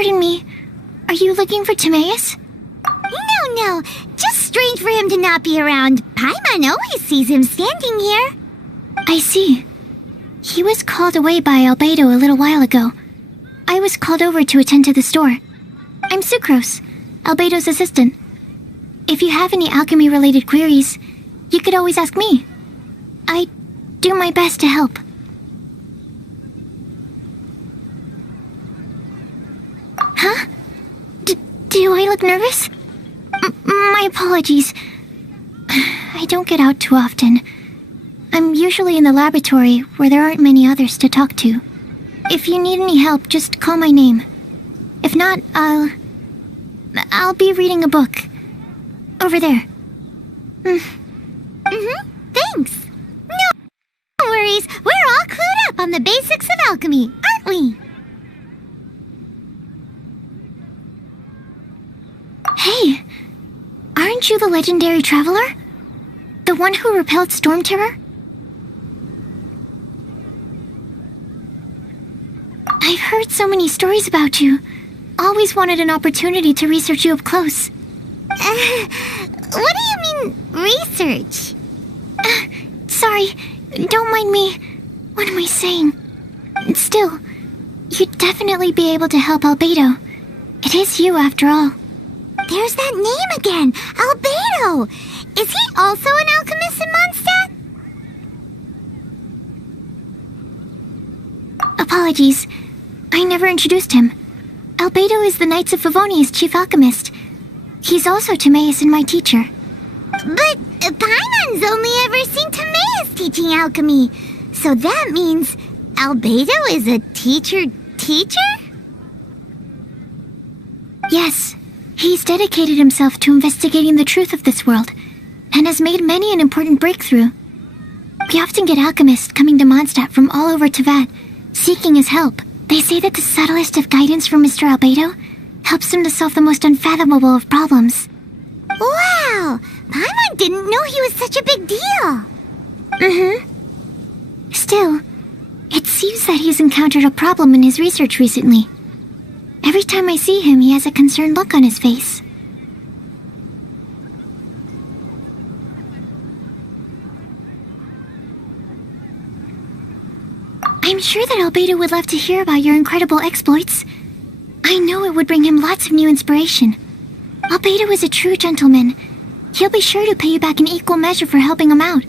Pardon me, are you looking for Timaeus? No, just strange for him to not be around. Paimon always sees him standing here. I see. He was called away by Albedo a little while ago. I was called over to attend to the store. I'm Sucrose, Albedo's assistant. If you have any alchemy-related queries, you could always ask me. I do my best to help. Huh? Do I look nervous? My apologies. I don't get out too often. I'm usually in the laboratory where there aren't many others to talk to. If you need any help, just call my name. If not, I'll be reading a book. Over there. Thanks. No worries. We're all clued up on the basics of alchemy, aren't we? Hey, aren't you the legendary traveler? The one who repelled Storm Terror? I've heard so many stories about you. Always wanted an opportunity to research you up close. What do you mean, research? Sorry, don't mind me. What am I saying? Still, you'd definitely be able to help Albedo. It is you, after all. There's that name again, Albedo. Is he also an alchemist in Mondstadt? Apologies. I never introduced him. Albedo is the Knights of Favonia's chief alchemist. He's also Timaeus and my teacher. But Paimon's only ever seen Timaeus teaching alchemy. So that means Albedo is a teacher? Yes. He's dedicated himself to investigating the truth of this world, and has made many an important breakthrough. We often get alchemists coming to Mondstadt from all over Teyvat, seeking his help. They say that the subtlest of guidance from Mr. Albedo helps him to solve the most unfathomable of problems. Wow! Paimon didn't know he was such a big deal. Still, it seems that he's encountered a problem in his research recently. Every time I see him, he has a concerned look on his face. I'm sure that Albedo would love to hear about your incredible exploits. I know it would bring him lots of new inspiration. Albedo is a true gentleman. He'll be sure to pay you back in equal measure for helping him out.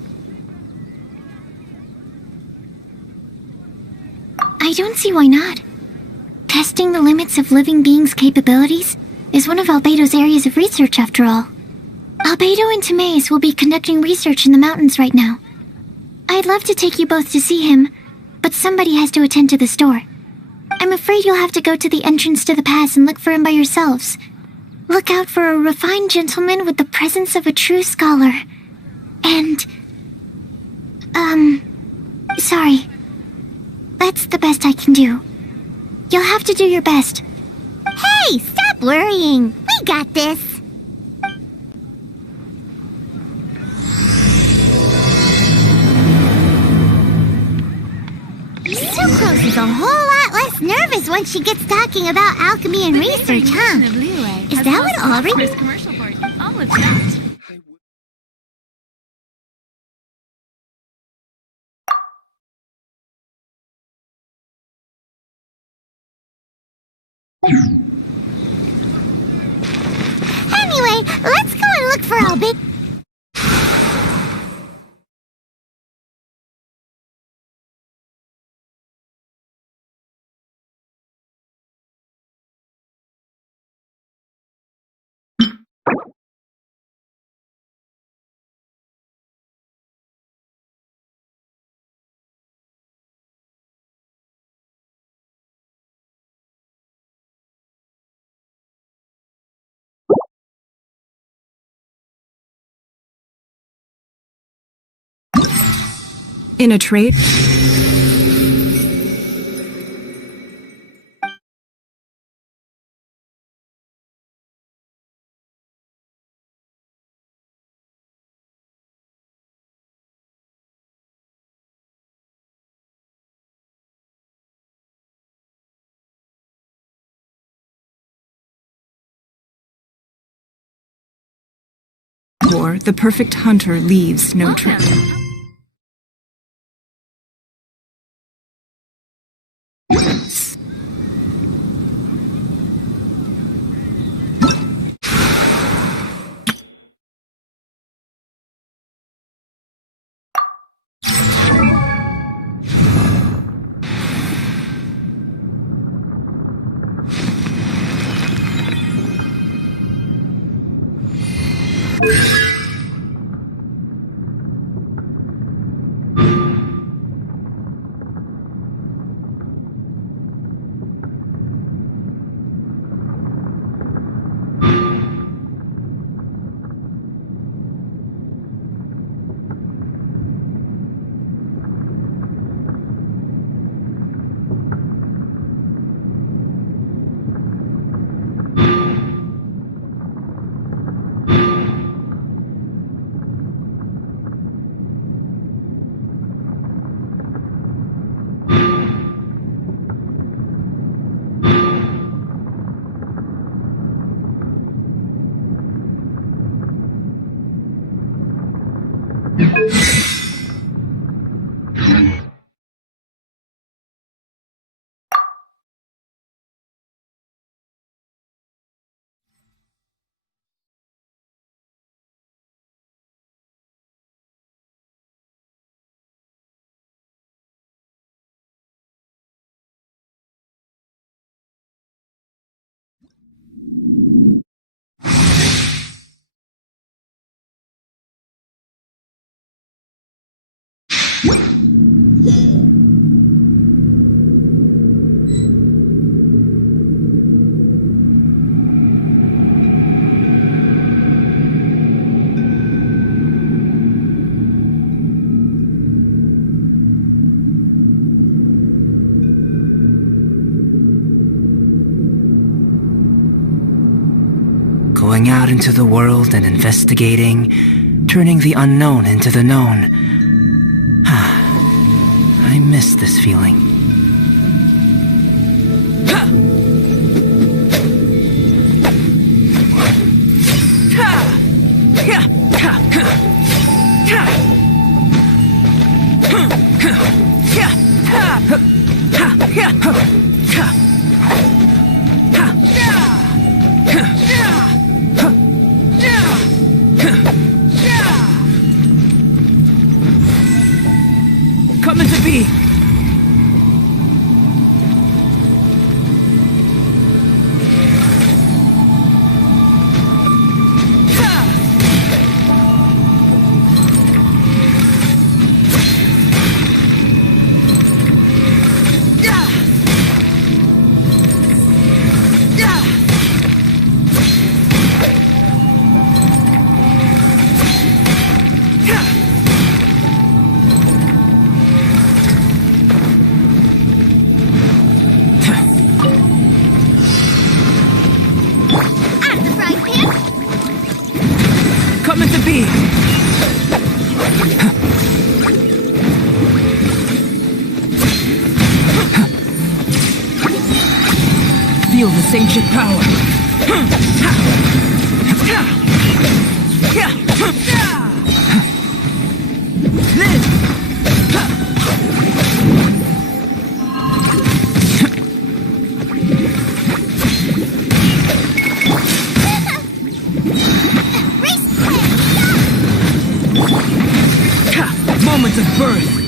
I don't see why not. Testing the limits of living beings' capabilities is one of Albedo's areas of research, after all. Albedo and Timaeus will be conducting research in the mountains right now. I'd love to take you both to see him, but somebody has to attend to the store. I'm afraid you'll have to go to the entrance to the pass and look for him by yourselves. Look out for a refined gentleman with the presence of a true scholar. And... sorry. That's the best I can do. You'll have to do your best. Hey, stop worrying. We got this. Sucrose is a whole lot less nervous when she gets talking about alchemy and research, huh? Is that what already... commercial for all of that. Anyway, let's go and look for Albedo. In a trade? Therefore, the perfect hunter leaves no Welcome. trace. Going out into the world and investigating, turning the unknown into the known. I miss this feeling. Coming to be! Coming to be! Feel this ancient power. Moment of birth.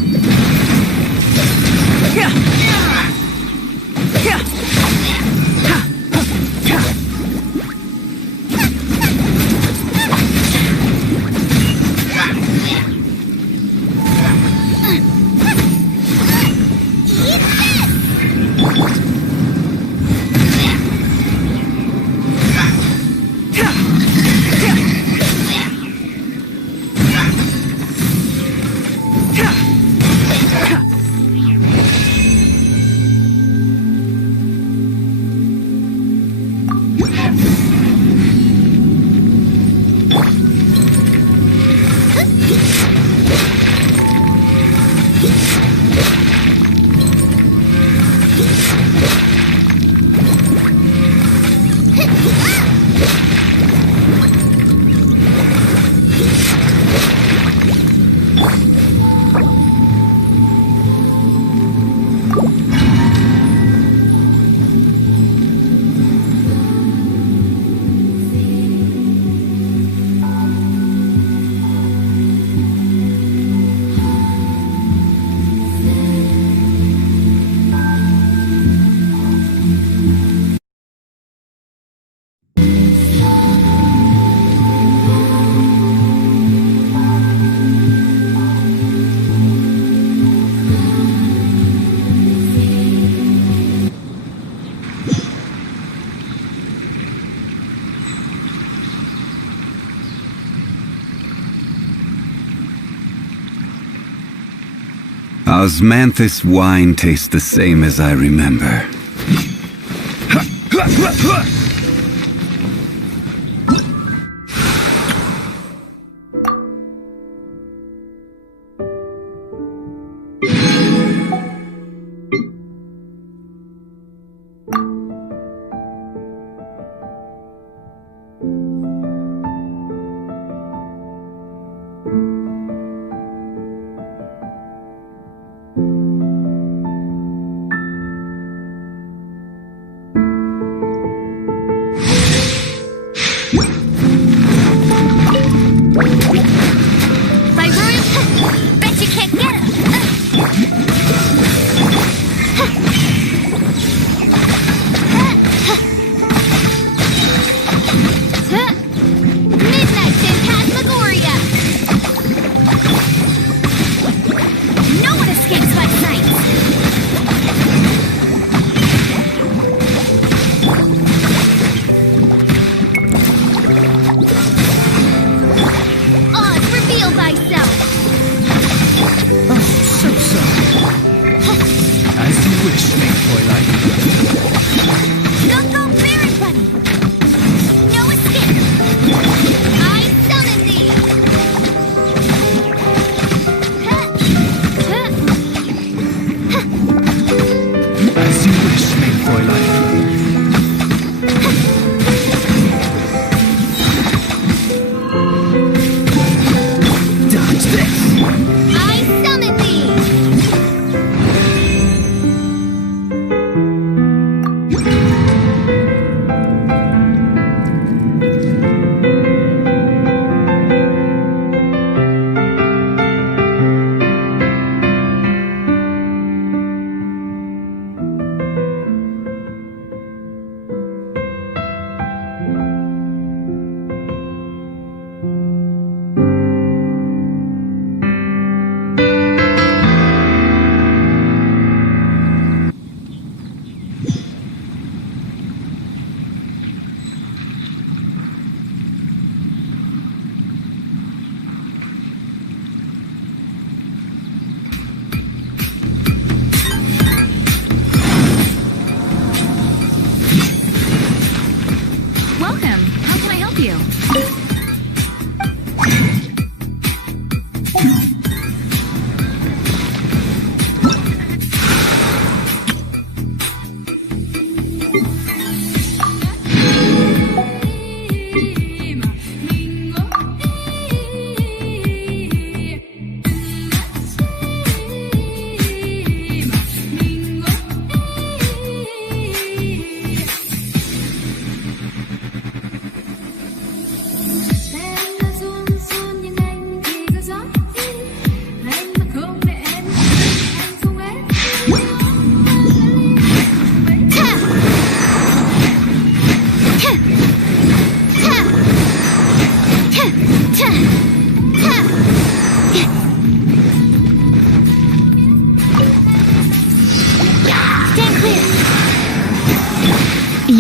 Osmanthus wine tastes the same as I remember.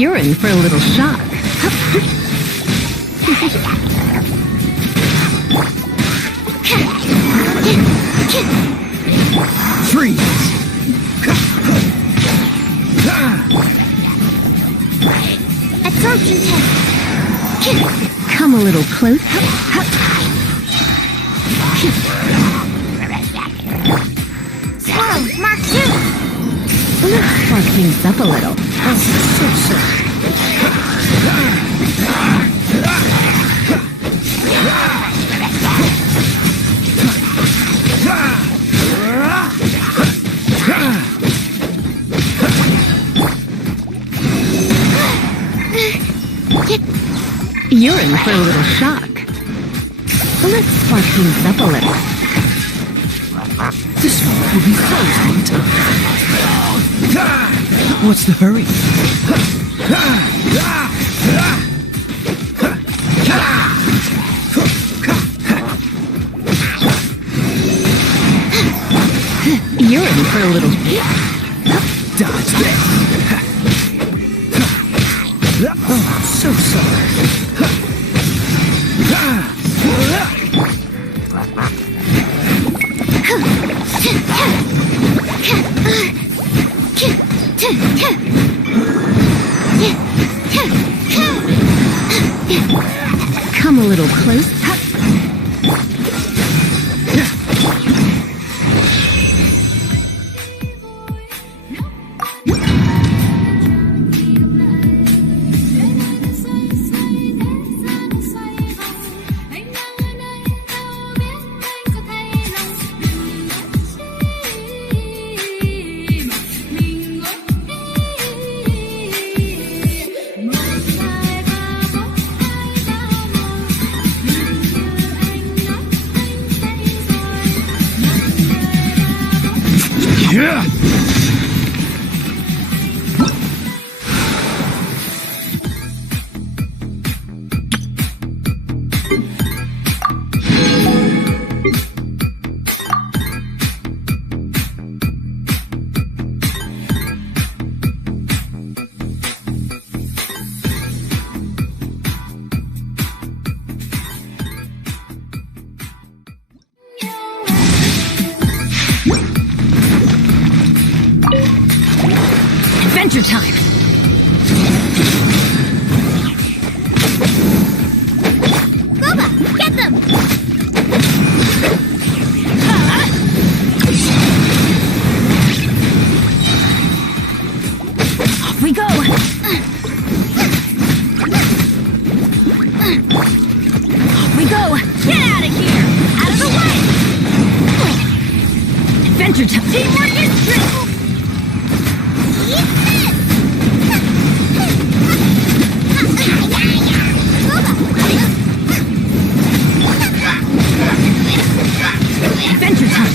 You're in for a little shock. Freeze! Absorption test. Come a little close. Whoa, Mark 2. Let's spark things up a little. You're in for a little shock. Let's spark things up a little. This one will be frozen in time. What's the hurry? You're in for a little... Dodge this! Oh, so sorry. Come a little close. Adventure time! Boba, get them! Off we go! Off we go! Get out of here! Out of the way! Adventure time! Teamwork is strength! Adventure time!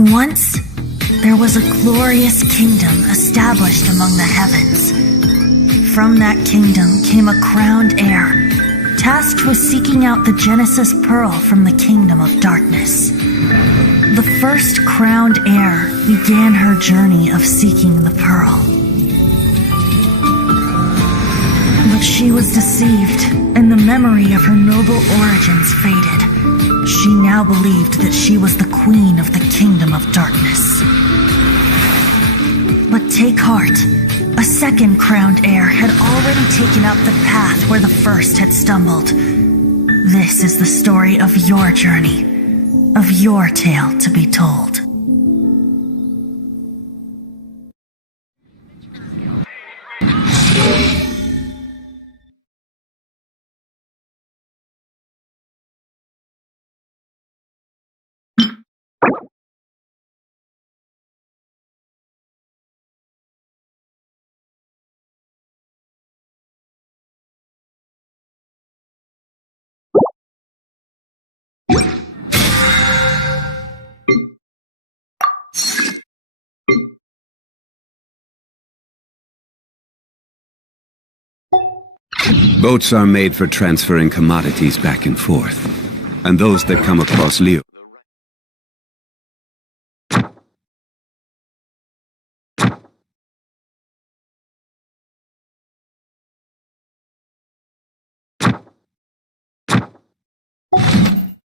Once, there was a glorious kingdom established among the heavens. From that kingdom came a crowned heir, tasked with seeking out the Genesis Pearl from the kingdom of darkness. The first crowned heir began her journey of seeking the pearl. But she was deceived, and the memory of her noble origins faded. She now believed that she was the queen of the kingdom of darkness. But take heart. A second crowned heir had already taken up the path where the first had stumbled. This is the story of your journey, of your tale to be told. Boats are made for transferring commodities back and forth, and those that come across Liu.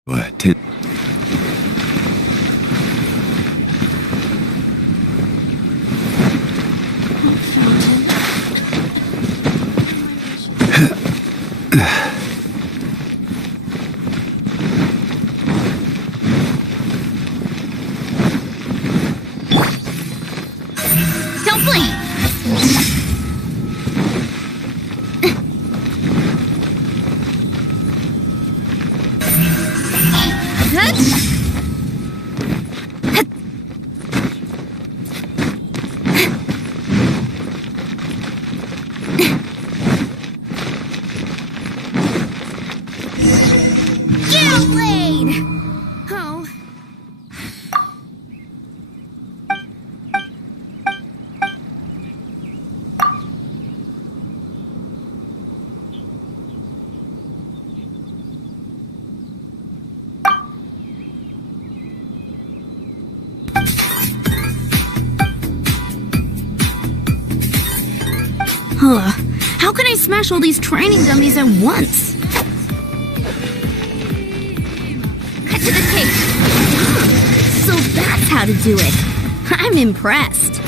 What? Don't blink! How can I smash all these training dummies at once? Cut to the chase. So that's how to do it. I'm impressed.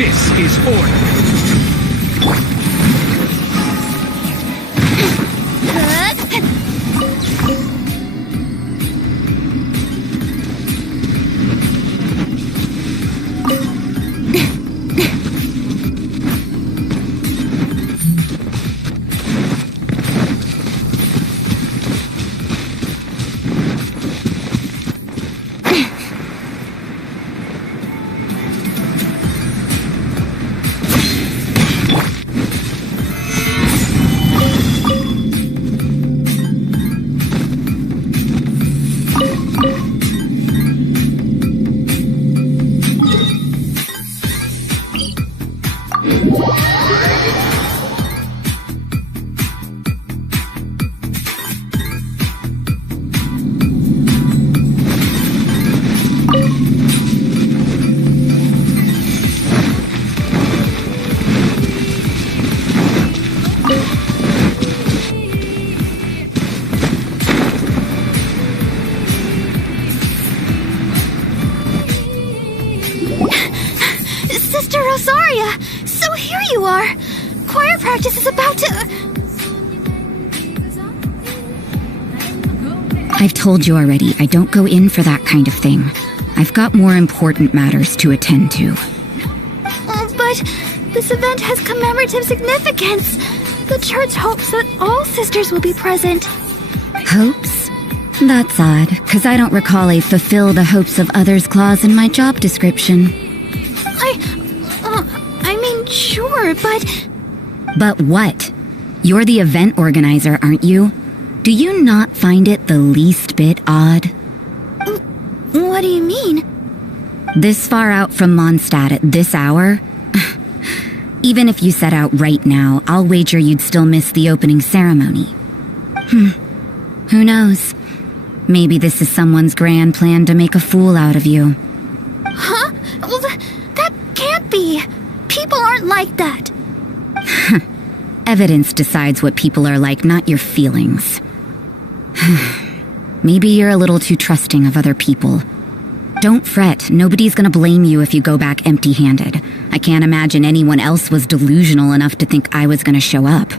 This is order. Sister Rosaria! So here you are! Choir practice is about to... I've told you already, I don't go in for that kind of thing. I've got more important matters to attend to. But this event has commemorative significance. The church hopes that all sisters will be present. Hopes? That's odd, because I don't recall a fulfill the hopes of others clause in my job description. I mean, sure, but... But what? You're the event organizer, aren't you? Do you not find it the least bit odd? What do you mean? This far out from Mondstadt at this hour? Even if you set out right now, I'll wager you'd still miss the opening ceremony. Who knows? Maybe this is someone's grand plan to make a fool out of you. Huh? Well, that can't be. People aren't like that. Evidence decides what people are like, not your feelings. Maybe you're a little too trusting of other people. Don't fret, nobody's gonna blame you if you go back empty-handed. I can't imagine anyone else was delusional enough to think I was gonna show up.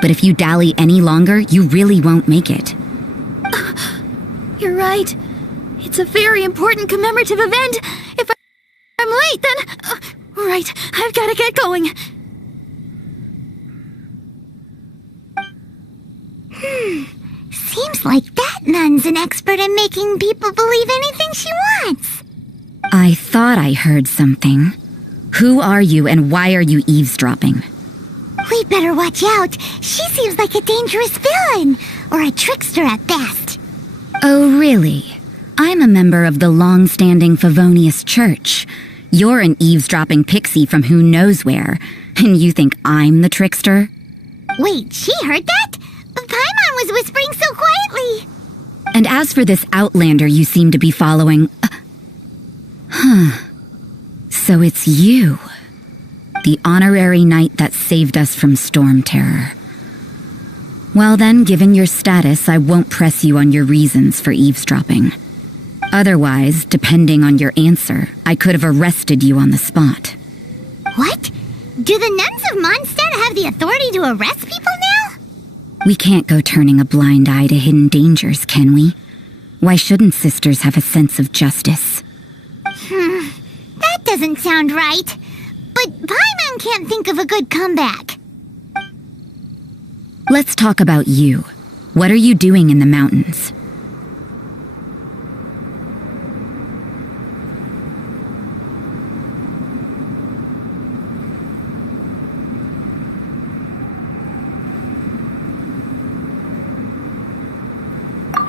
But if you dally any longer, you really won't make it. You're right. It's a very important commemorative event. If I'm late, then... right, I've gotta get going. Seems like that nun's an expert in making people believe anything she wants. I thought I heard something. Who are you and why are you eavesdropping? We better watch out. She seems like a dangerous villain, or a trickster at best. Oh, really? I'm a member of the long-standing Favonius Church. You're an eavesdropping pixie from who knows where, and you think I'm the trickster? Wait, she heard that? Paimon was whispering so quietly. And as for this outlander you seem to be following... So it's you. The honorary knight that saved us from storm terror. Well then, given your status, I won't press you on your reasons for eavesdropping. Otherwise, depending on your answer, I could have arrested you on the spot. What? Do the nuns of Mondstadt have the authority to arrest people now? We can't go turning a blind eye to hidden dangers, can we? Why shouldn't sisters have a sense of justice? That doesn't sound right. But Paimon can't think of a good comeback. Let's talk about you. What are you doing in the mountains?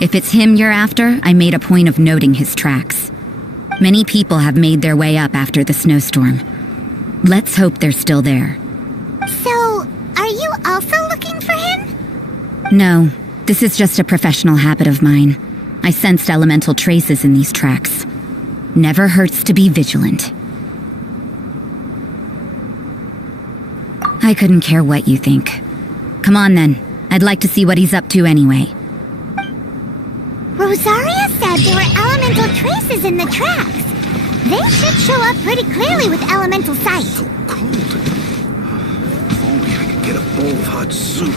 If it's him you're after, I made a point of noting his tracks. Many people have made their way up after the snowstorm. Let's hope they're still there. So, are you also looking for him? No, this is just a professional habit of mine. I sensed elemental traces in these tracks. Never hurts to be vigilant. I couldn't care what you think. Come on then, I'd like to see what he's up to anyway. Rosaria said there were elemental traces in the tracks. They should show up pretty clearly with elemental sight. So cold. If only I could get a bowl of hot soup.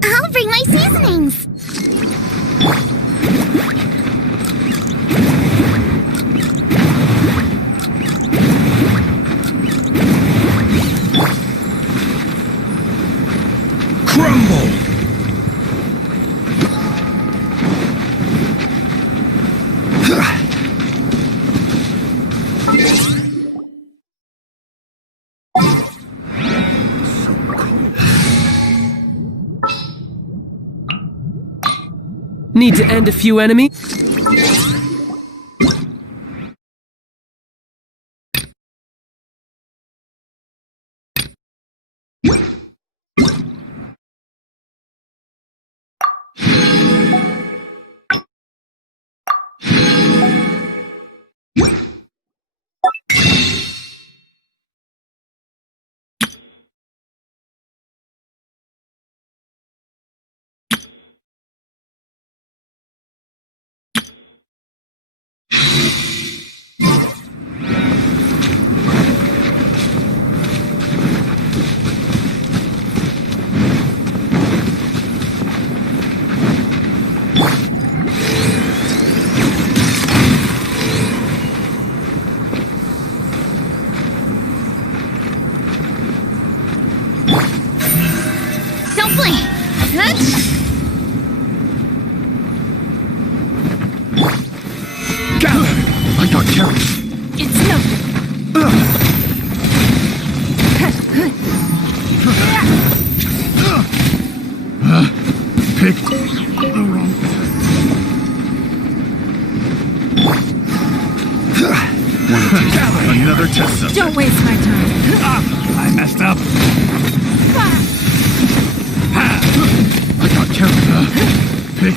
I'll bring my seasonings. Crumble! So cold. Need to end a few enemies? Don't blink. Gather! I got carrots. It's nothing. Pick. Gather! Another test subject. Don't waste my time. I messed up. I got carrots. Pick.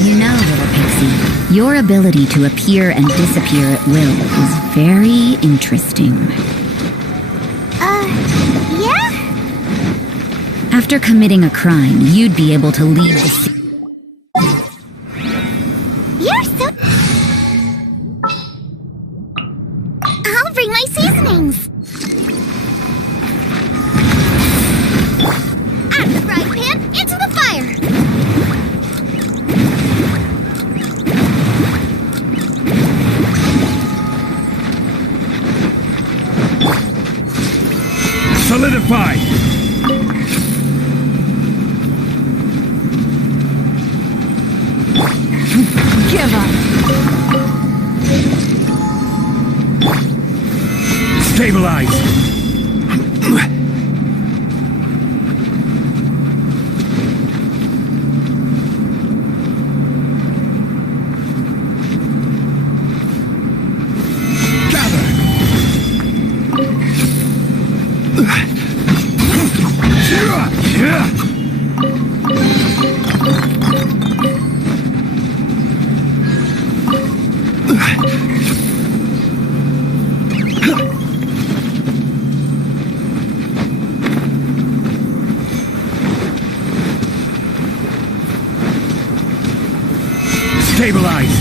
You know, little Pixie, your ability to appear and disappear at will is very interesting. Yeah? After committing a crime, you'd be able to leave the scene. You're so... I'll bring my seasonings. Out of the frying pan, into the fire. Solidify! Give up. Stabilize! Stabilize!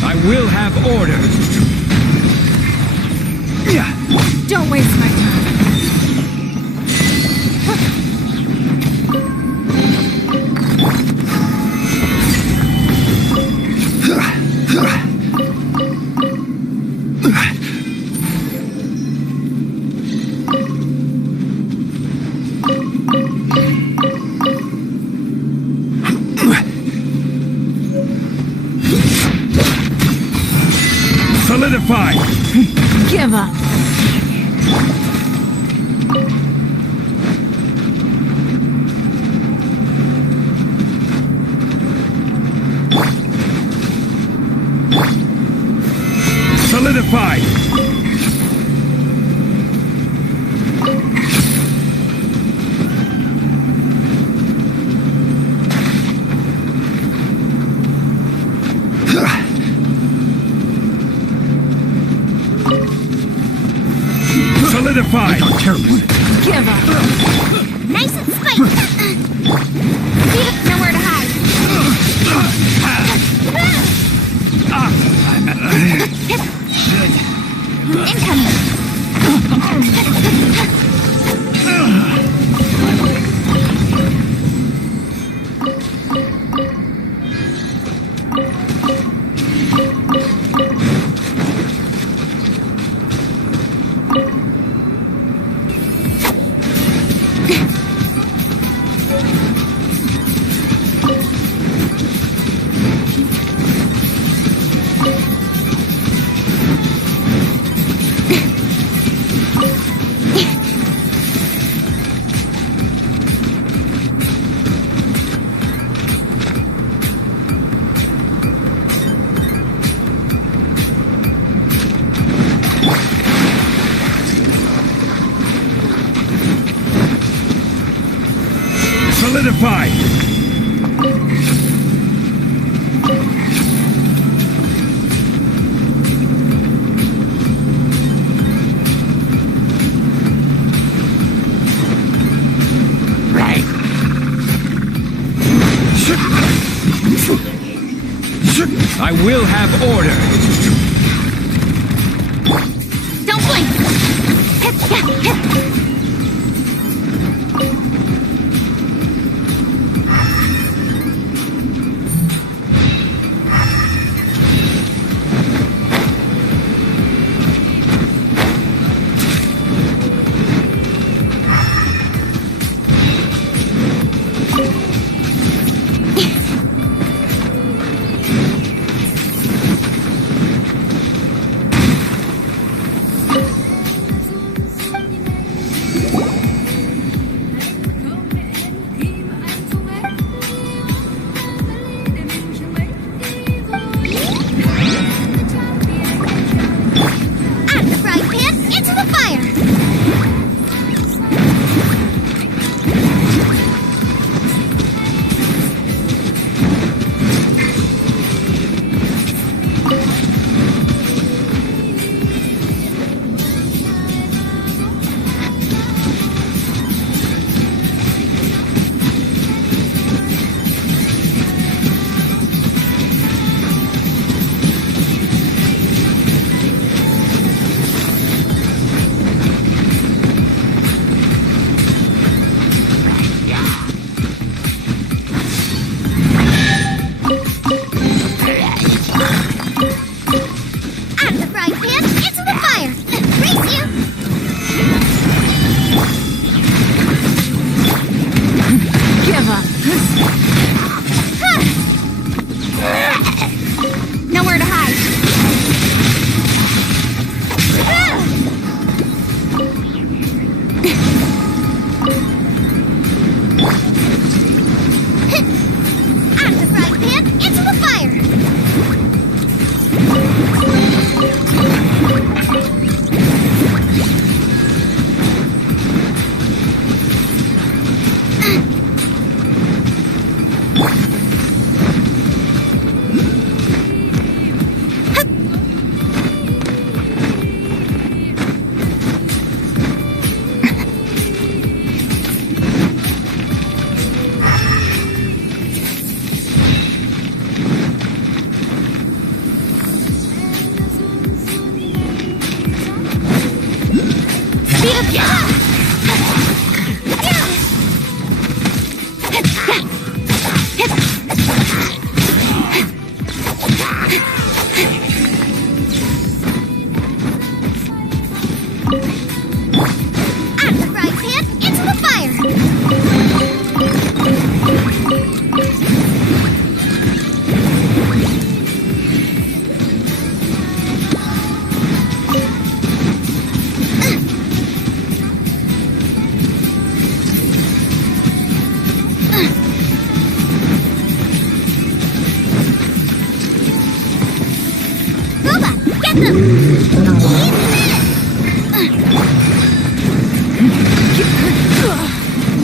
I will have order. Don't waste my time. Solidify! Give up. Solidify! Solidify! Give up. Nice and spiked. Nowhere to hide. Incoming. Solidify! I will have order. Don't blink.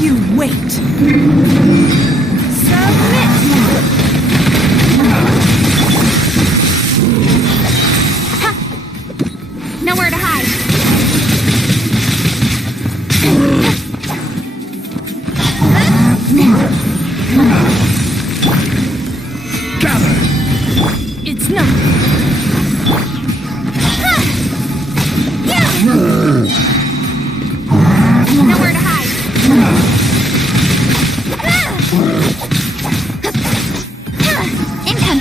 You wait. Submit. Nowhere to hide. Gather! It's not. Nowhere to hide. Income.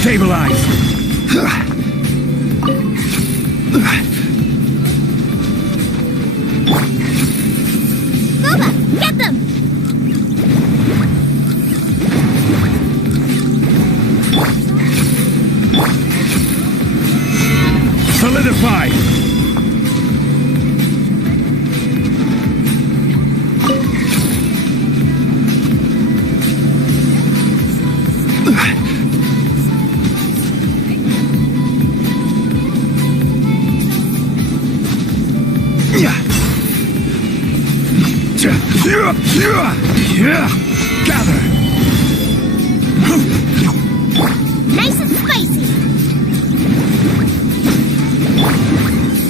Stabilize! Boba, get them! Solidify! Gather! Nice and spicy.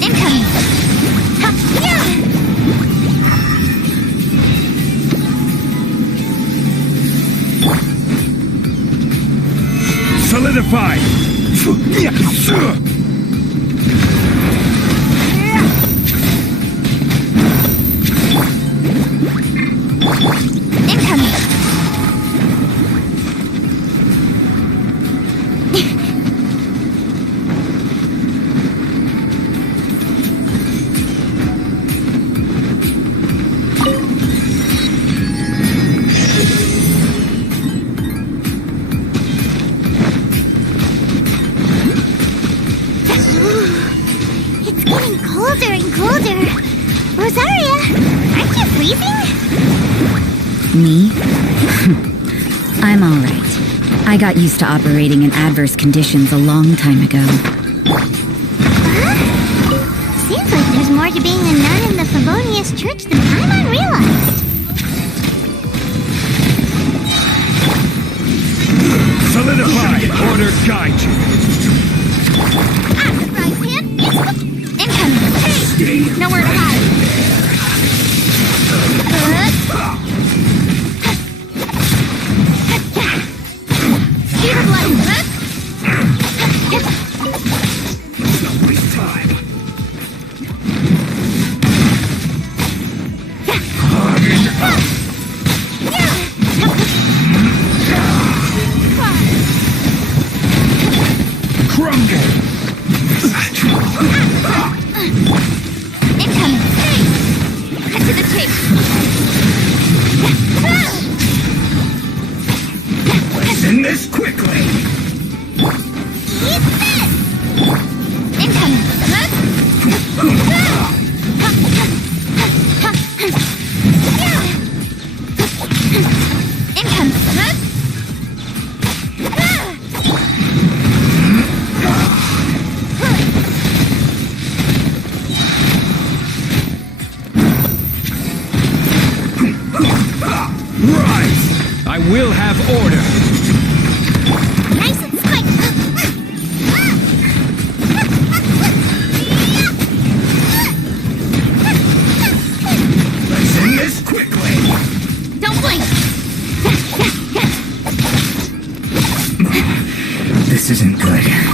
Incoming. Solidify! Incoming. It's getting colder and colder. Rosaria, aren't you freezing? Me? I'm alright. I got used to operating in adverse conditions a long time ago. Seems like there's more to being a nun in the Favonius Church than I realized. Solidify! Order guide you! Right hand, incoming. Hey, nowhere to hide. Speed of light. Don't waste time. Crumble! Incoming. Hey, cut to the chase. Send this quickly! Eat this! Incoming. Incoming. Rise! I will have order! Nice and spiky. This isn't good.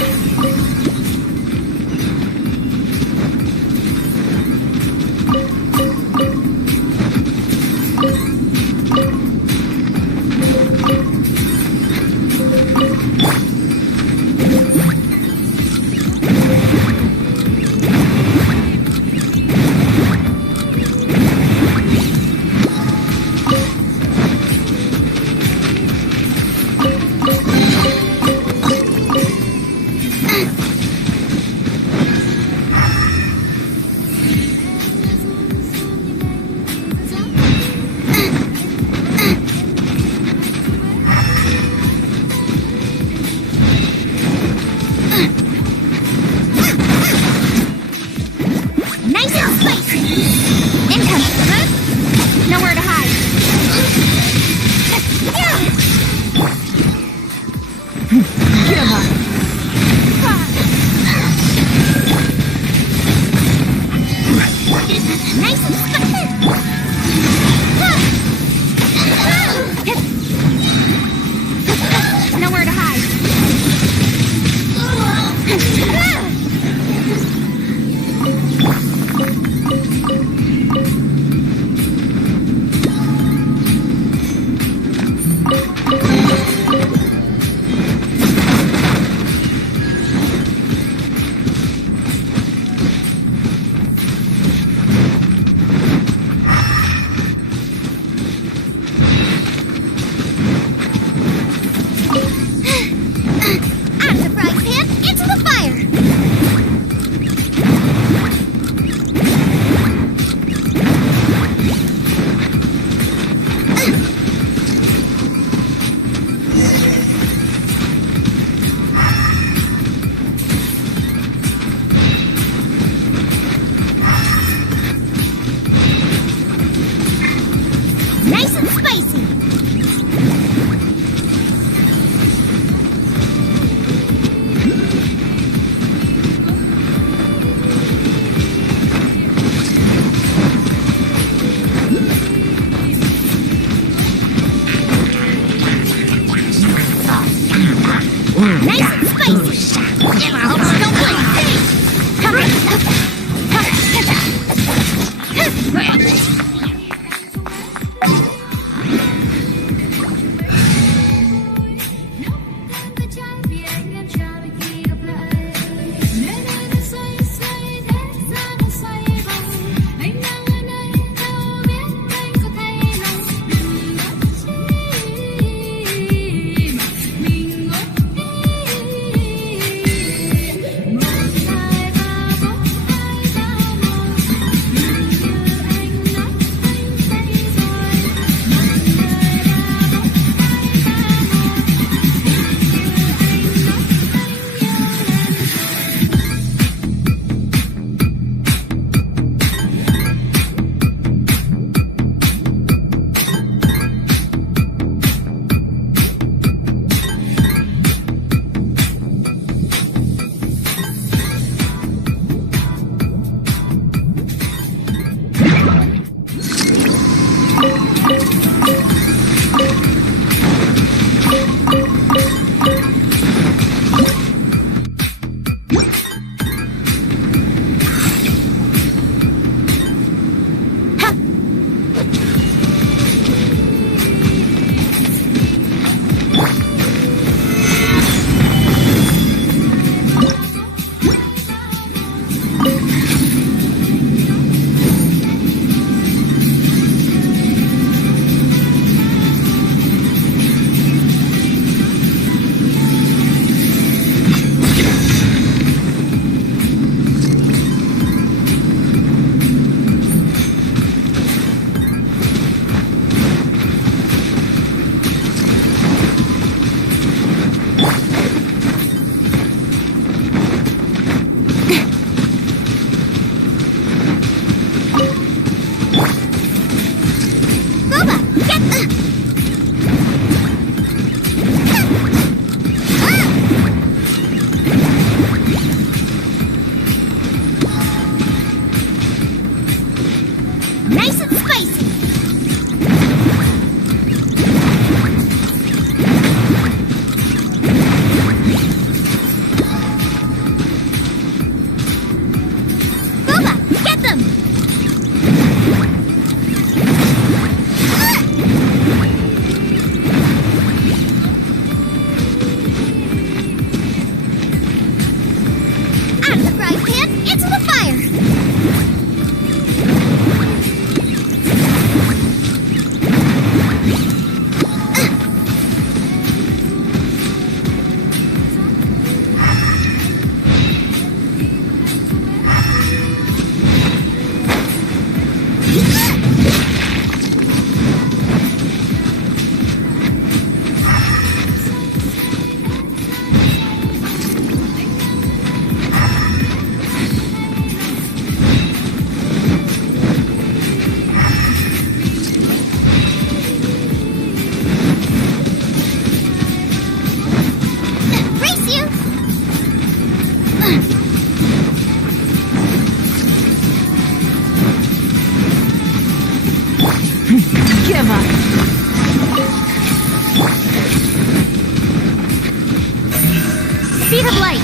of light!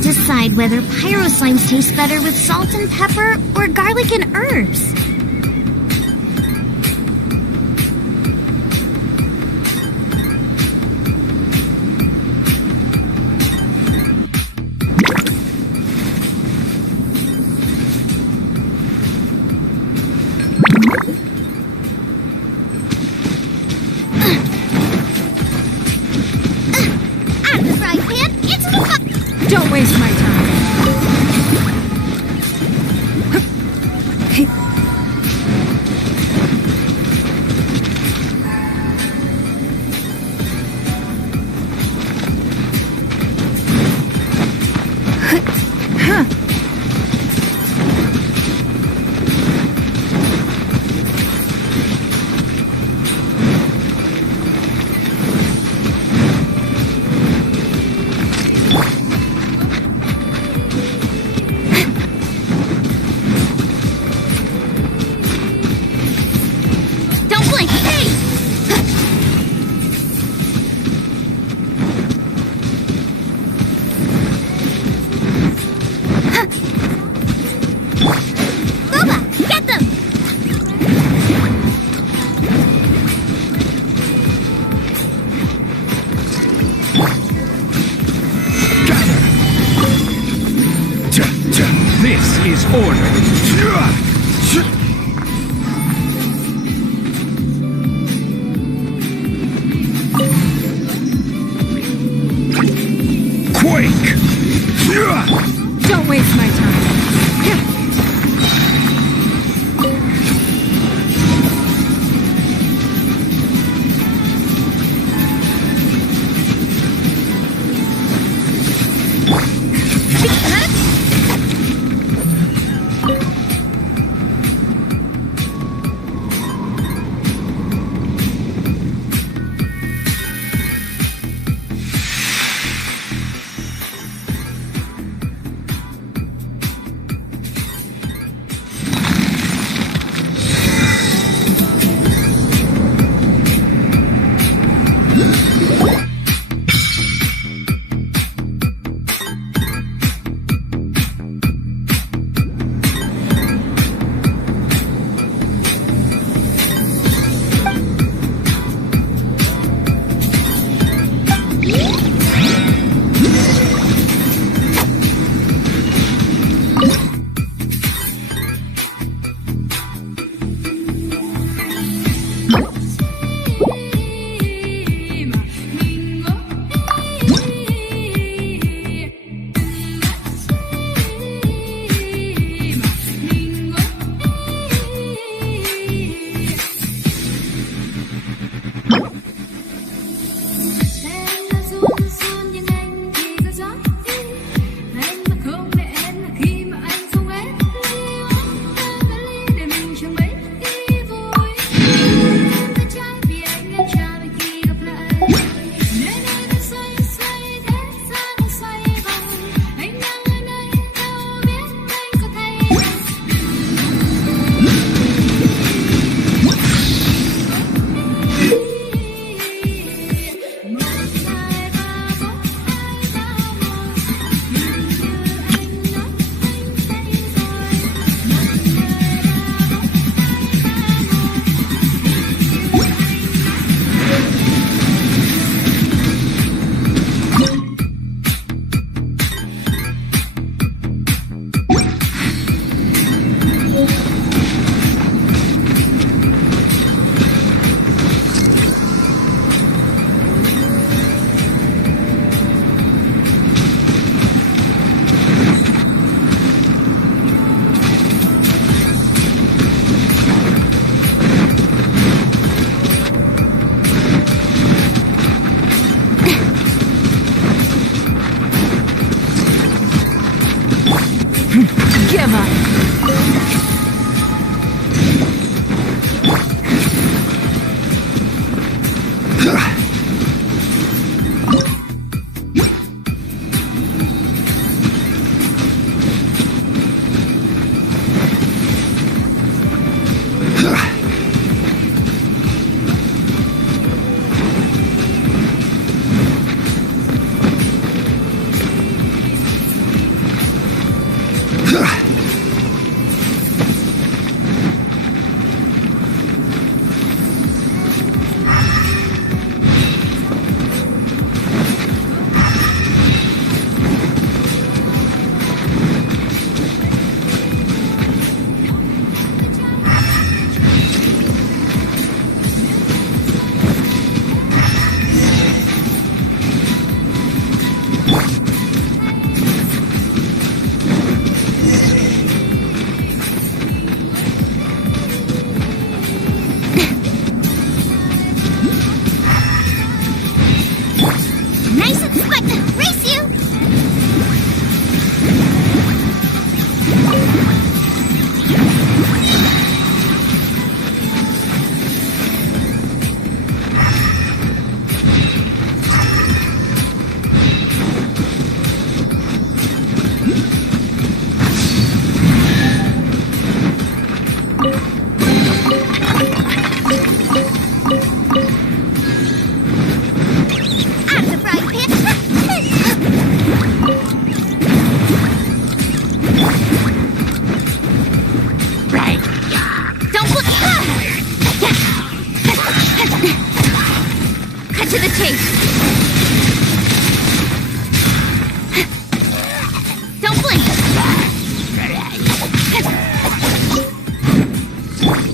Decide whether pyro slimes taste better with salt and pepper or garlic and herbs. Out of the frying pan, into the pot! Don't waste my time. This is order. Quake! Don't waste my time. Cut to the chase. Don't blink.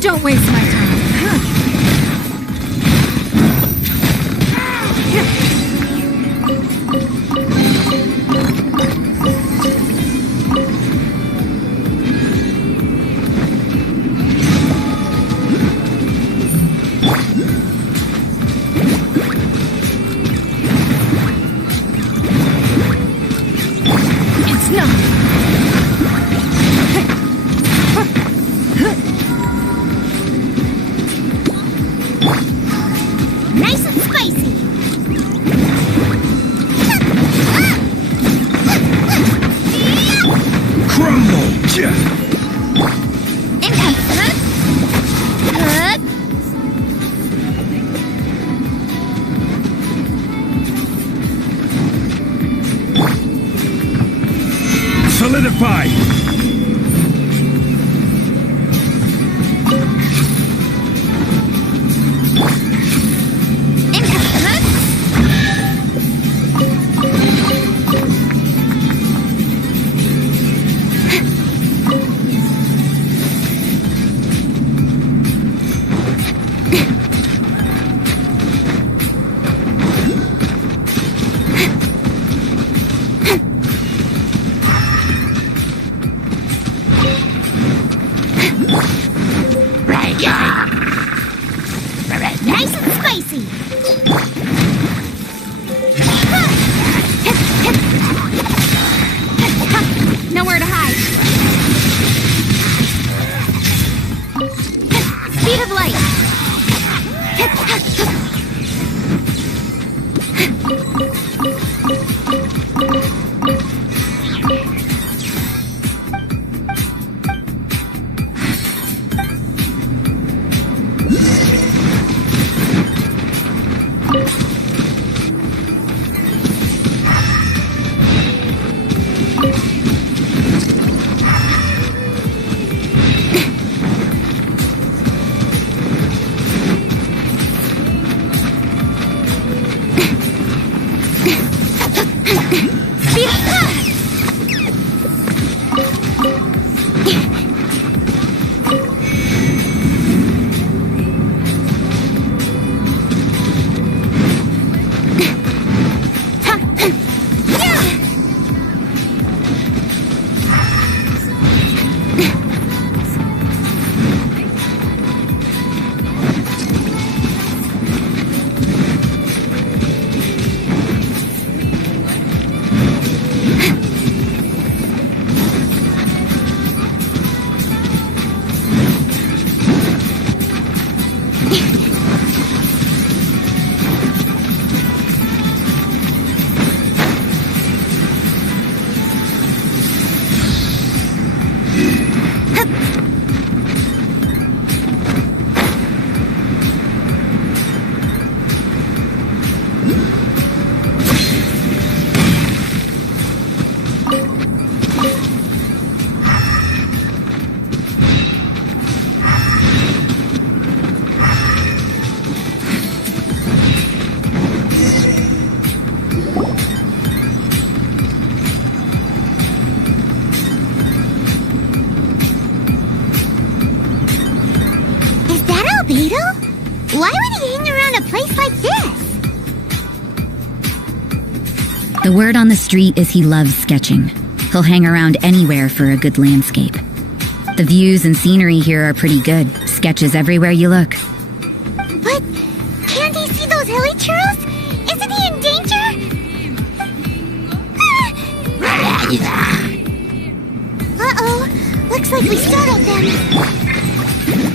Don't waste my time. Nice and spicy. Crumble! Income. Solidify! Nice and spicy. Nowhere to hide. Speed of light. Albedo? Why would he hang around a place like this? The word on the street is he loves sketching. He'll hang around anywhere for a good landscape. The views and scenery here are pretty good. Sketches everywhere you look. But can't he see those hilly churros? Isn't he in danger? Uh-oh. Looks like we startled them.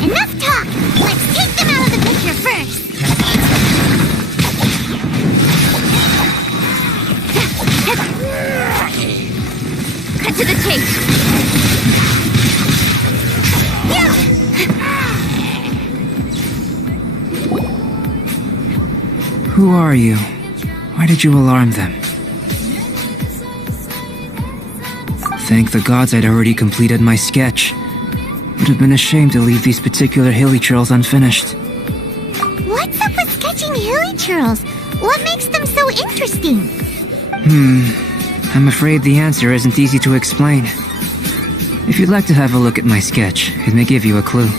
Enough talk! Let's take them out of the picture first! Cut to the chase. Who are you? Why did you alarm them? Thank the gods I'd already completed my sketch. Would have been a shame to leave these particular hilly trails unfinished. What's up with sketching hilly churros? What makes them so interesting? I'm afraid the answer isn't easy to explain. If you'd like to have a look at my sketch, it may give you a clue.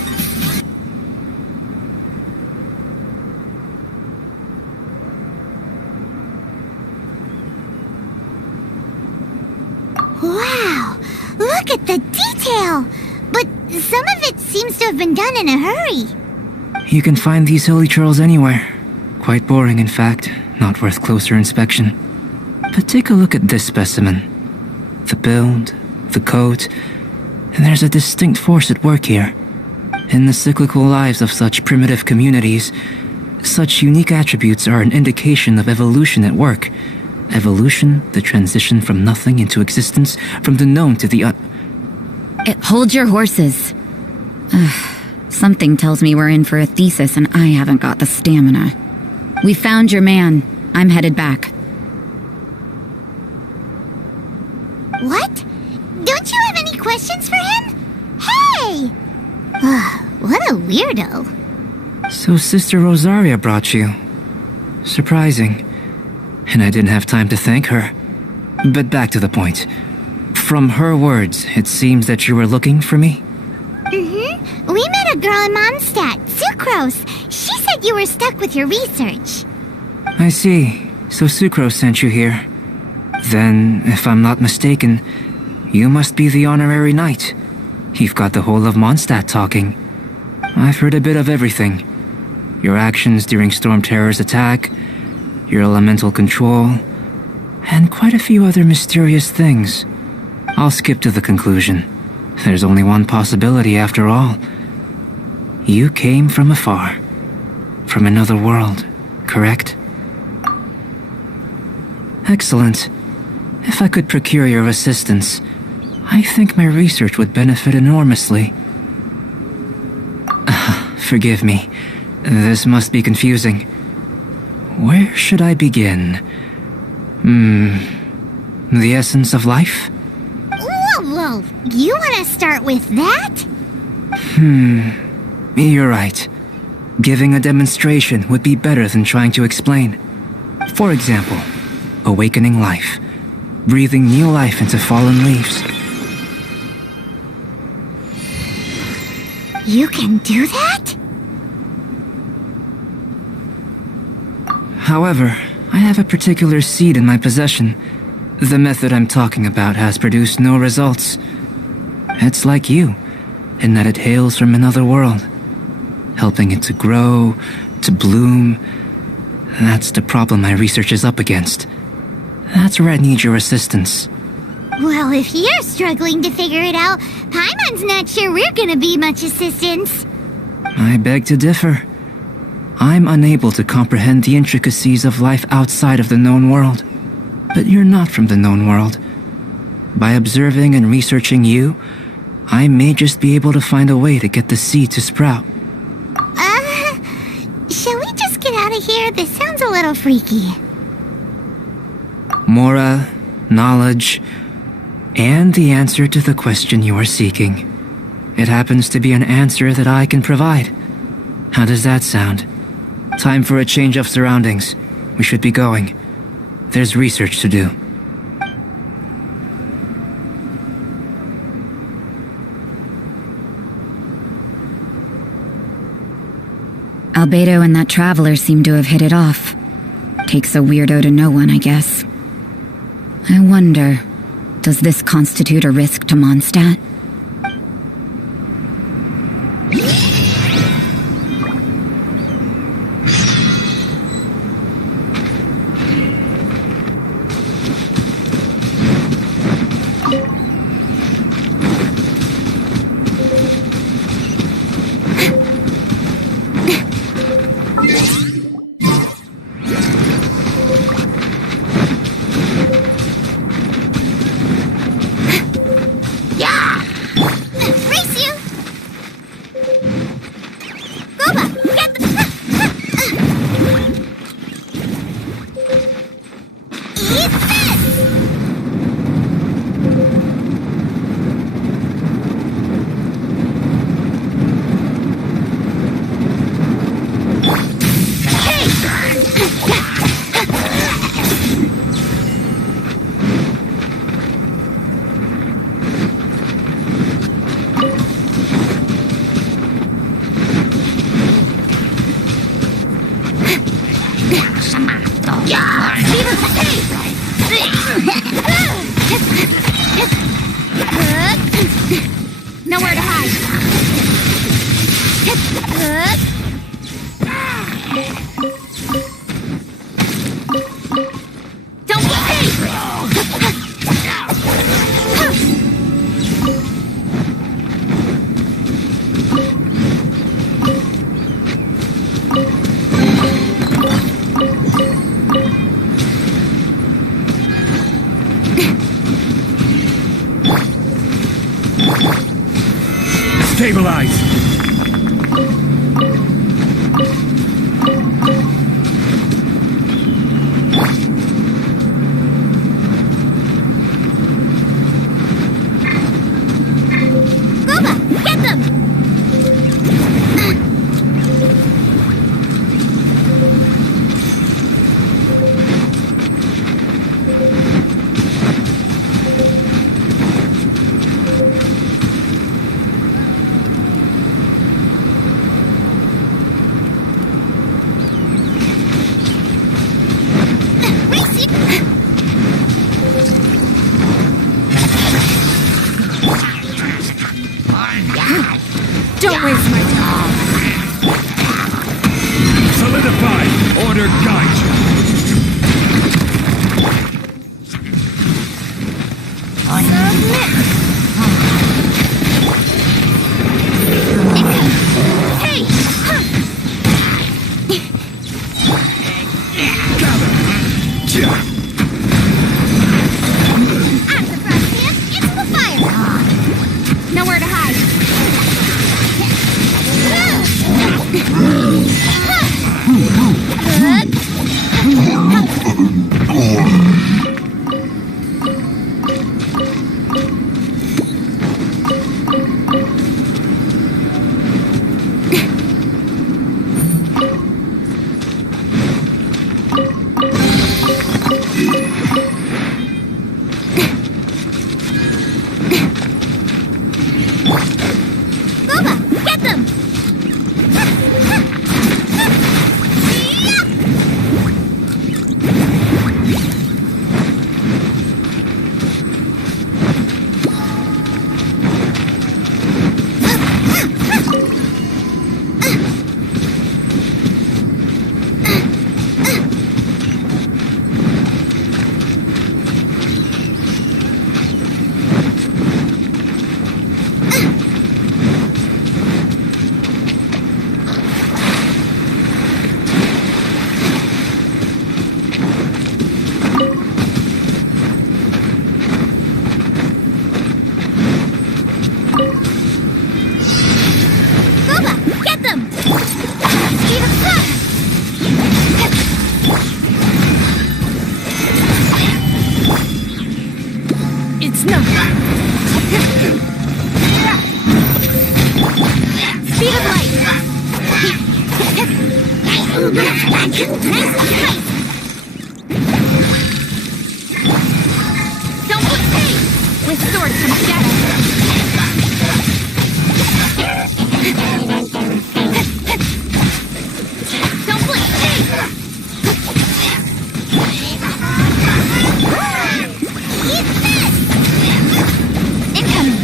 Wow! Look at the detail! But some of it seems to have been done in a hurry. You can find these hilly trails anywhere. Quite boring, in fact. Not worth closer inspection. But take a look at this specimen. The build, the coat, and there's a distinct force at work here. In the cyclical lives of such primitive communities, such unique attributes are an indication of evolution at work. Evolution, the transition from nothing into existence, from the known to the Hold your horses. Something tells me we're in for a thesis and I haven't got the stamina. We found your man. I'm headed back. What? Don't you have any questions for him? Hey! What a weirdo. So Sister Rosaria brought you. Surprising. And I didn't have time to thank her. But back to the point. From her words, it seems that you were looking for me? We met a girl in Mondstadt, Sucrose. She said you were stuck with your research. I see. So Sucrose sent you here. Then, if I'm not mistaken, you must be the honorary knight. You've got the whole of Mondstadt talking. I've heard a bit of everything. Your actions during Storm Terror's attack, your elemental control, and quite a few other mysterious things. I'll skip to the conclusion. There's only one possibility after all. You came from afar. From another world, correct? Excellent. If I could procure your assistance, I think my research would benefit enormously. Forgive me. This must be confusing. Where should I begin? The essence of life? Whoa! You want to start with that? You're right. Giving a demonstration would be better than trying to explain. For example, awakening life. Breathing new life into fallen leaves. You can do that? However, I have a particular seed in my possession. The method I'm talking about has produced no results. It's like you, in that it hails from another world. Helping it to grow, to bloom. That's the problem my research is up against. That's where I need your assistance. Well, if you're struggling to figure it out, Paimon's not sure we're gonna be much assistance. I beg to differ. I'm unable to comprehend the intricacies of life outside of the known world. But you're not from the known world. By observing and researching you, I may just be able to find a way to get the seed to sprout. Shall we just get out of here? This sounds a little freaky. Mora, knowledge, and the answer to the question you are seeking. It happens to be an answer that I can provide. How does that sound? Time for a change of surroundings. We should be going. There's research to do. Albedo and that traveler seem to have hit it off. Takes a weirdo to know one, I guess. I wonder, does this constitute a risk to Mondstadt? Yeah! Nowhere to hide. Don't Stabilize! get them! Don't waste my time. Solidify! Order guide you! Hey! I'm the front into the fire! Nowhere to hide. Get them! Get them! It's not. Speed of light! Nice and tight! Don't put pace! With sword comes shadow. Don't blink! Eat this! Incoming!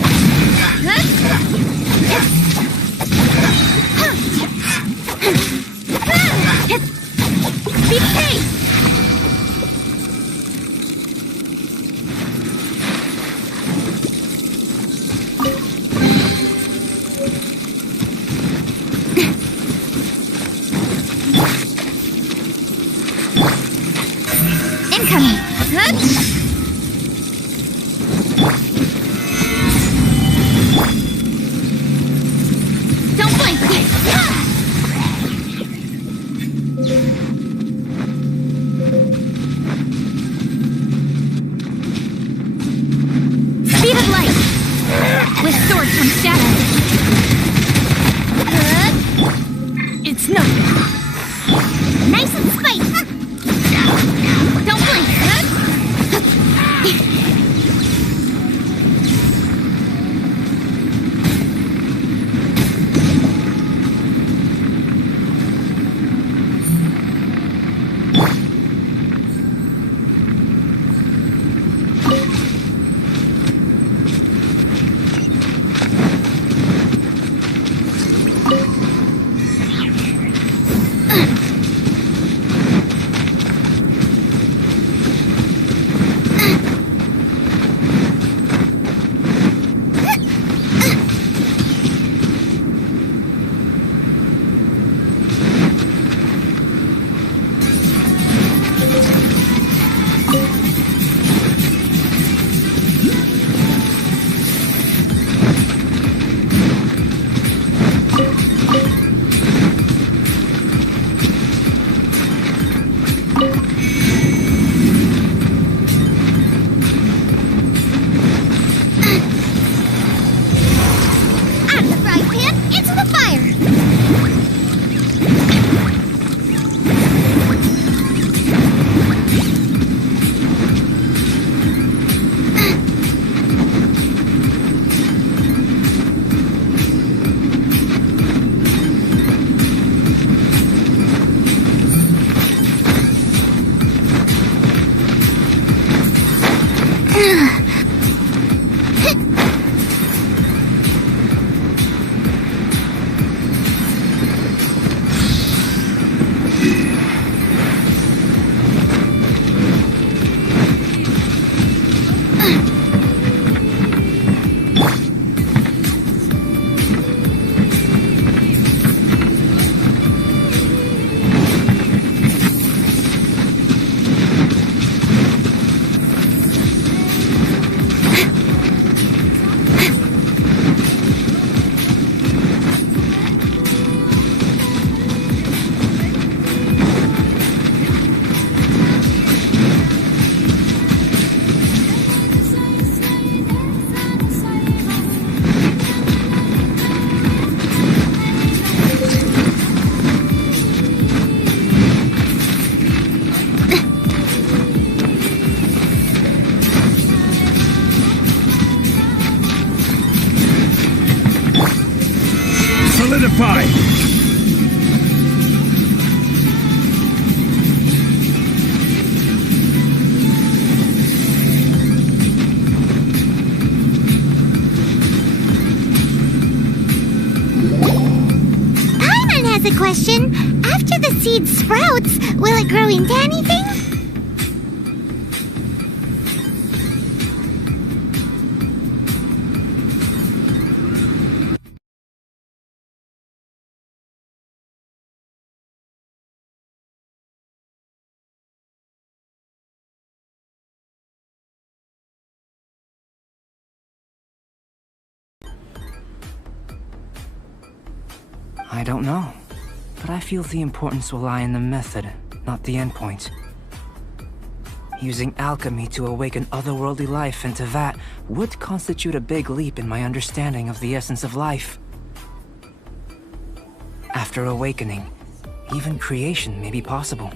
Be pace! Incoming! Don't blink! Speed of light! With sword comes shadow. It's not. Nice and spicy! Don't blink! Fight! Paimon has a question. After the seed sprouts, will it grow into anything? I don't know, but I feel the importance will lie in the method, not the endpoint. Using alchemy to awaken otherworldly life into that would constitute a big leap in my understanding of the essence of life. After awakening, even creation may be possible.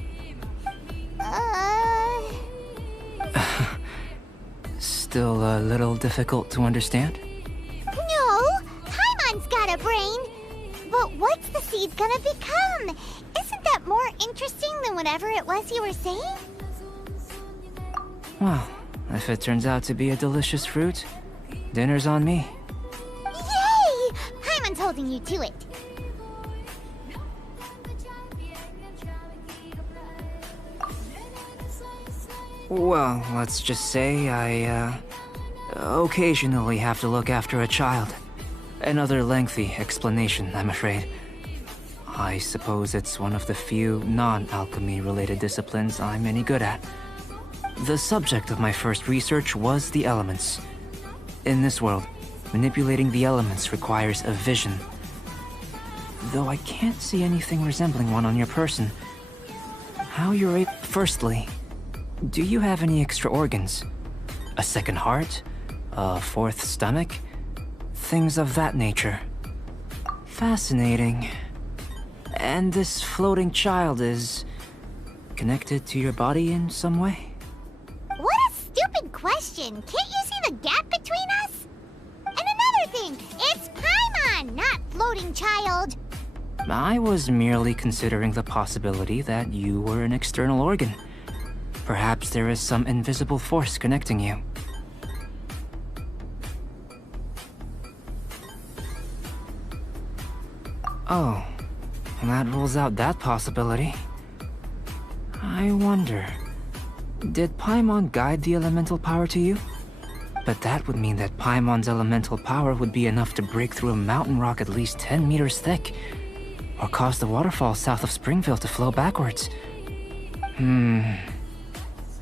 Still a little difficult to understand? No, Paimon's got a brain. But what's the seed gonna become? Isn't that more interesting than whatever it was you were saying? Well, if it turns out to be a delicious fruit, dinner's on me. Yay! Paimon's holding you to it. Well, let's just say I, occasionally have to look after a child. Another lengthy explanation, I'm afraid. I suppose it's one of the few non-alchemy related disciplines I'm any good at. The subject of my first research was the elements. In this world, manipulating the elements requires a vision. Though I can't see anything resembling one on your person. How you're able... Firstly, do you have any extra organs? A second heart? A fourth stomach? Things of that nature. Fascinating. And this floating child is... connected to your body in some way? What a stupid question! Can't you see the gap between us? And another thing, it's Paimon, not floating child. I was merely considering the possibility that you were an external organ. Perhaps there is some invisible force connecting you. Oh, that rules out that possibility. I wonder, did Paimon guide the elemental power to you? But that would mean that Paimon's elemental power would be enough to break through a mountain rock at least 10 meters thick, or cause the waterfall south of Springville to flow backwards. No,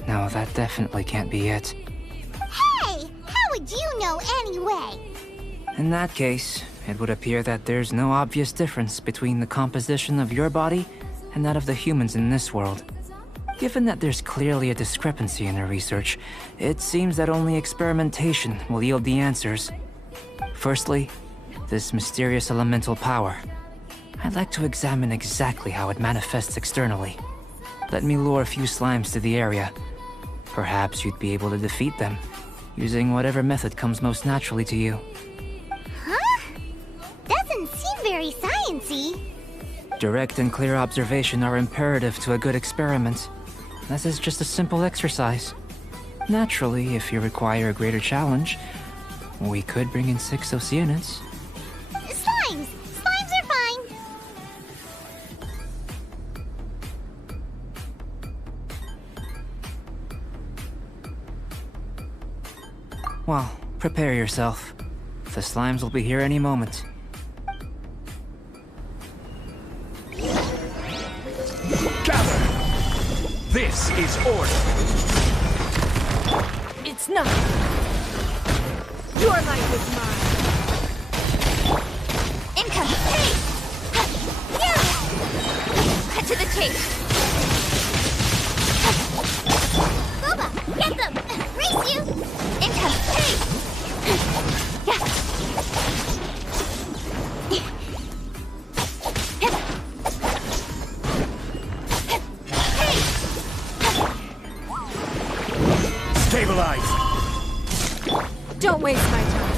that definitely can't be it. Hey! How would you know anyway? In that case, it would appear that there's no obvious difference between the composition of your body and that of the humans in this world. Given that there's clearly a discrepancy in their research, it seems that only experimentation will yield the answers. Firstly, this mysterious elemental power. I'd like to examine exactly how it manifests externally. Let me lure a few slimes to the area. Perhaps you'd be able to defeat them, using whatever method comes most naturally to you. Huh? Doesn't seem very sciencey. Direct and clear observation are imperative to a good experiment. This is just a simple exercise. Naturally, if you require a greater challenge, we could bring in 6 Oceanids. Slimes! Slimes are fine! Well, prepare yourself. The slimes will be here any moment. Gather! This is order! It's not. Your life is mine. Income! Hey! Yeah! Cut to the chase! Boba! Get them! Race you! Income! Hey! Yeah! Stabilize! Don't waste my time.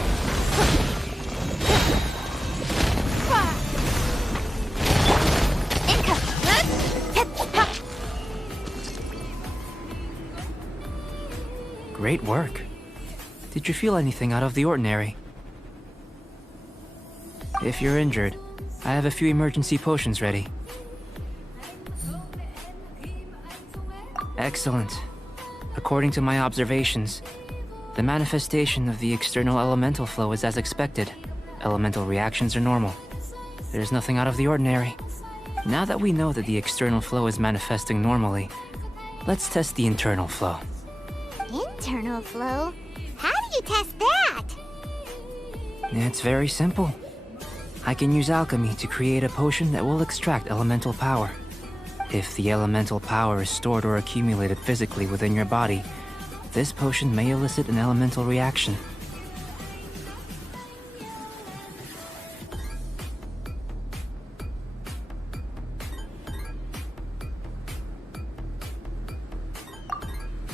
Great work. Did you feel anything out of the ordinary? If you're injured, I have a few emergency potions ready. Excellent. According to my observations, the manifestation of the external elemental flow is as expected. Elemental reactions are normal. There's nothing out of the ordinary. Now that we know that the external flow is manifesting normally, let's test the internal flow. Internal flow? How do you test that? It's very simple. I can use alchemy to create a potion that will extract elemental power. If the elemental power is stored or accumulated physically within your body, this potion may elicit an elemental reaction.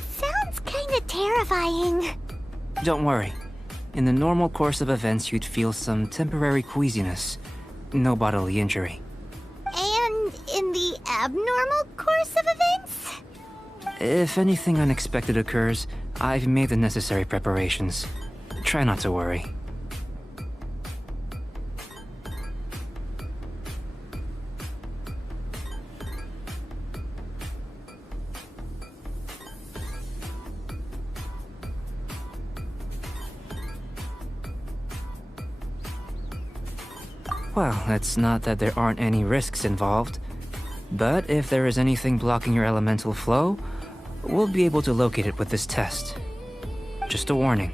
Sounds kinda terrifying. Don't worry. In the normal course of events, you'd feel some temporary queasiness. No bodily injury. And in the abnormal course of events? If anything unexpected occurs, I've made the necessary preparations. Try not to worry. Well, it's not that there aren't any risks involved. But if there is anything blocking your elemental flow, we'll be able to locate it with this test. Just a warning.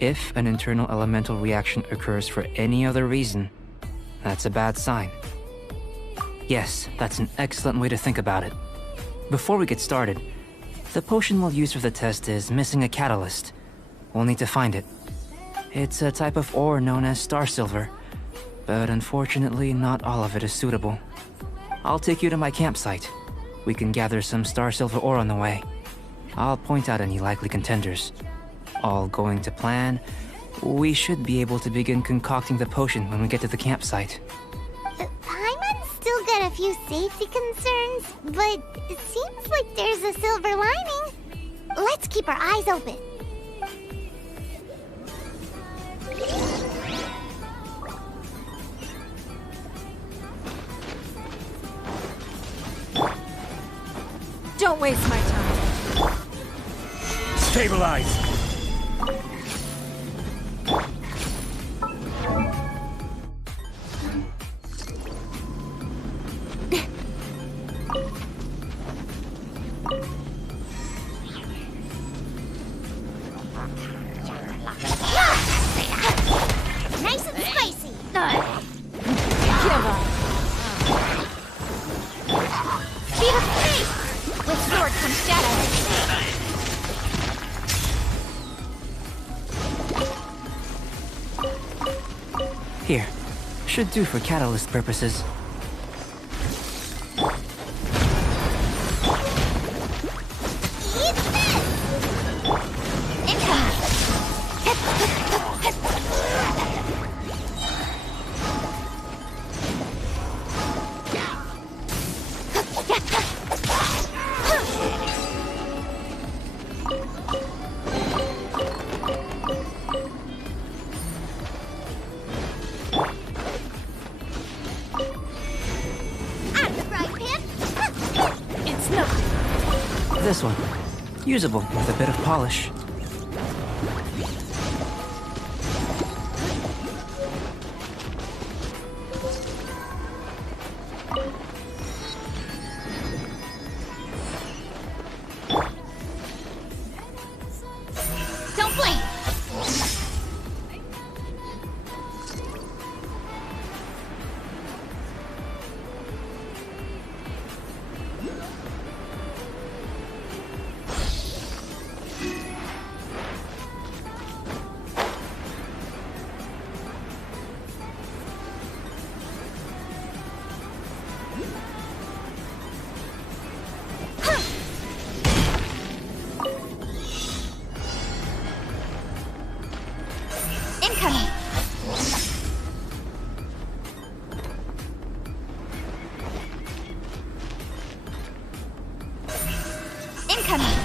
If an internal elemental reaction occurs for any other reason, that's a bad sign. Yes, that's an excellent way to think about it. Before we get started, the potion we'll use for the test is missing a catalyst. We'll need to find it. It's a type of ore known as star silver, but unfortunately not all of it is suitable. I'll take you to my campsite. We can gather some star silver ore on the way. I'll point out any likely contenders. All going to plan, we should be able to begin concocting the potion when we get to the campsite. Paimon's still got a few safety concerns, but it seems like there's a silver lining. Let's keep our eyes open. Don't waste my time. Stabilize! Nice and spicy. Give up. Speed of space! With sword comes shadow. Here. Should do for catalyst purposes. Eat this! Incoming! This one. Usable with a bit of polish. Don't blink! Incoming! Incoming!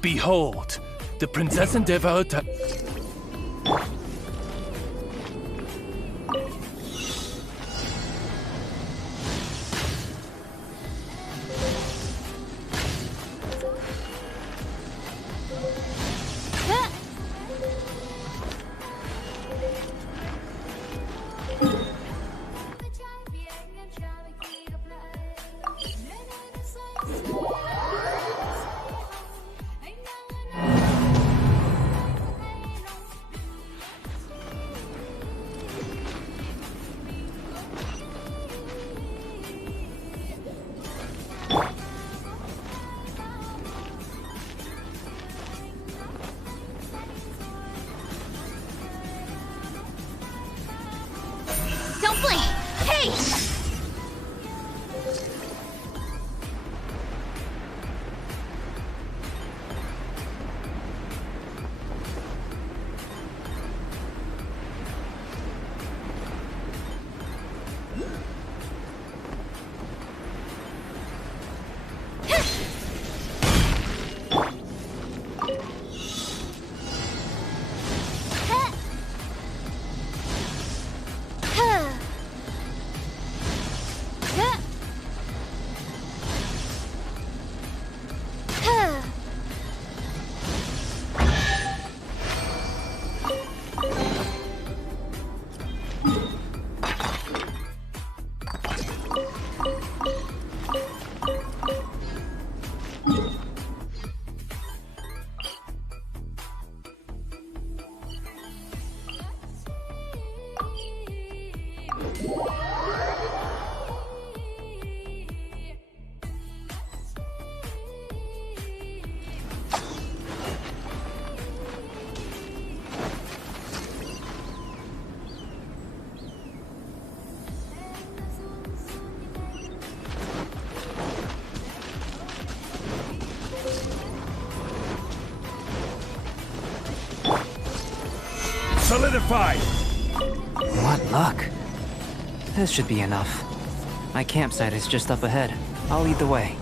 Behold, the Princess Endeavor. Don't blink! Hey! Solidified! What luck. This should be enough. My campsite is just up ahead. I'll lead the way.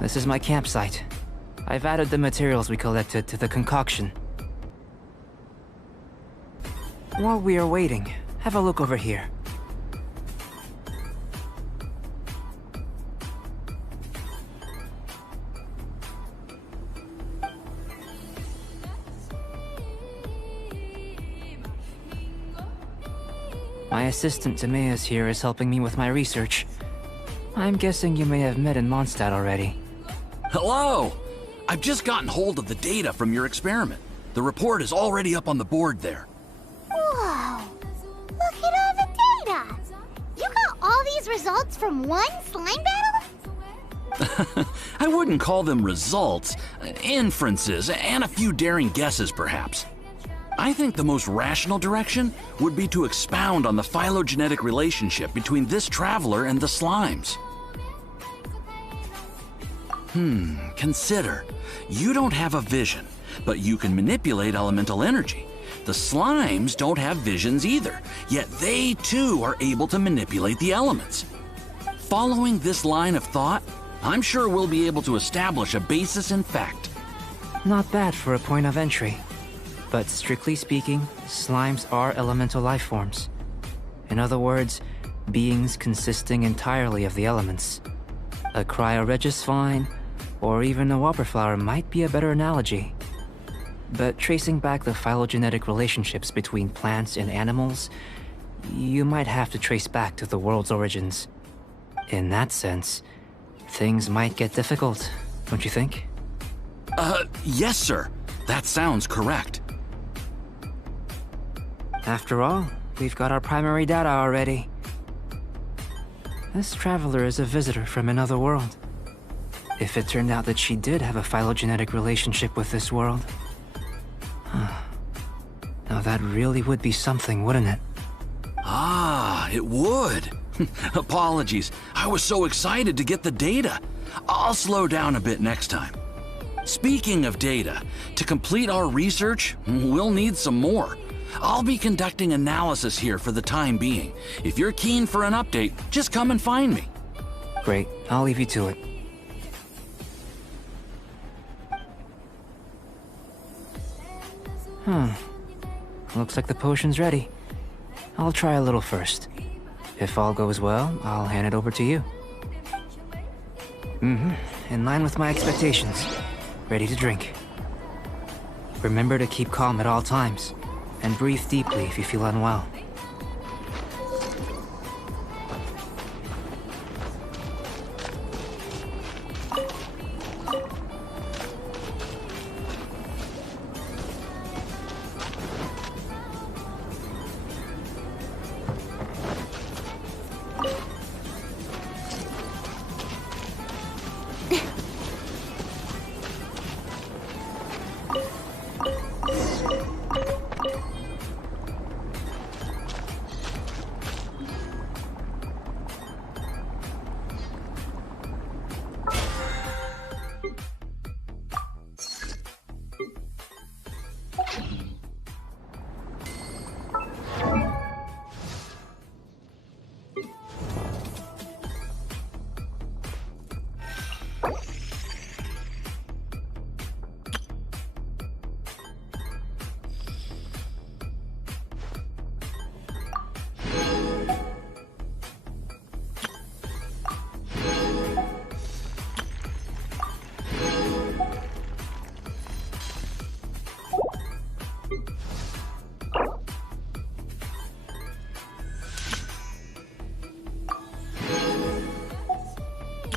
This is my campsite. I've added the materials we collected to the concoction. While we are waiting, have a look over here. My assistant Timaeus here is helping me with my research. I'm guessing you may have met in Mondstadt already. Hello! I've just gotten hold of the data from your experiment. The report is already up on the board there. Whoa! Look at all the data! You got all these results from one slime battle? I wouldn't call them results, inferences, and a few daring guesses perhaps. I think the most rational direction would be to expound on the phylogenetic relationship between this traveler and the slimes. Consider. You don't have a vision, but you can manipulate elemental energy. The slimes don't have visions either, yet they too are able to manipulate the elements. Following this line of thought, I'm sure we'll be able to establish a basis in fact. Not bad for a point of entry. But strictly speaking, slimes are elemental life forms. In other words, beings consisting entirely of the elements. A cryoregisvine, or even a wildflower might be a better analogy. But tracing back the phylogenetic relationships between plants and animals, you might have to trace back to the world's origins. In that sense, things might get difficult, don't you think? Yes, sir. That sounds correct. After all, we've got our primary data already. This traveler is a visitor from another world. If it turned out that she did have a phylogenetic relationship with this world... Now that really would be something, wouldn't it? Ah, it would. Apologies. I was so excited to get the data. I'll slow down a bit next time. Speaking of data, to complete our research, we'll need some more. I'll be conducting analysis here for the time being. If you're keen for an update, just come and find me. Great, I'll leave you to it. Looks like the potion's ready. I'll try a little first. If all goes well, I'll hand it over to you. In line with my expectations. Ready to drink. Remember to keep calm at all times, and breathe deeply if you feel unwell.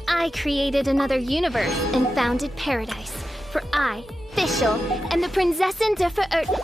I created another universe and founded paradise for I, Fischl, and the Prinzessin der Verirrten.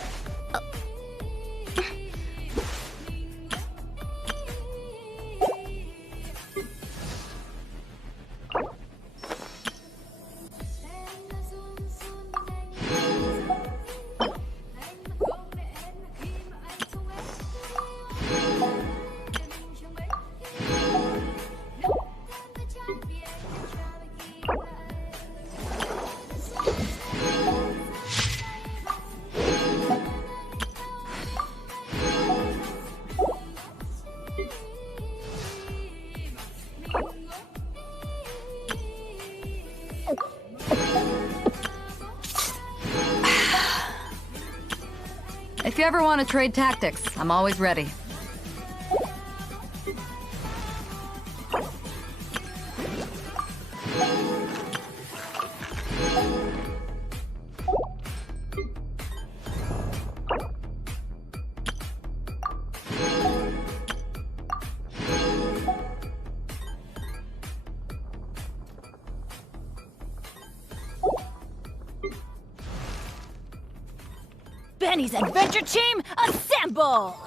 If you ever want to trade tactics, I'm always ready. Benny's adventure team, assemble!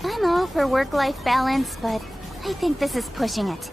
I'm all for work-life balance, but I think this is pushing it.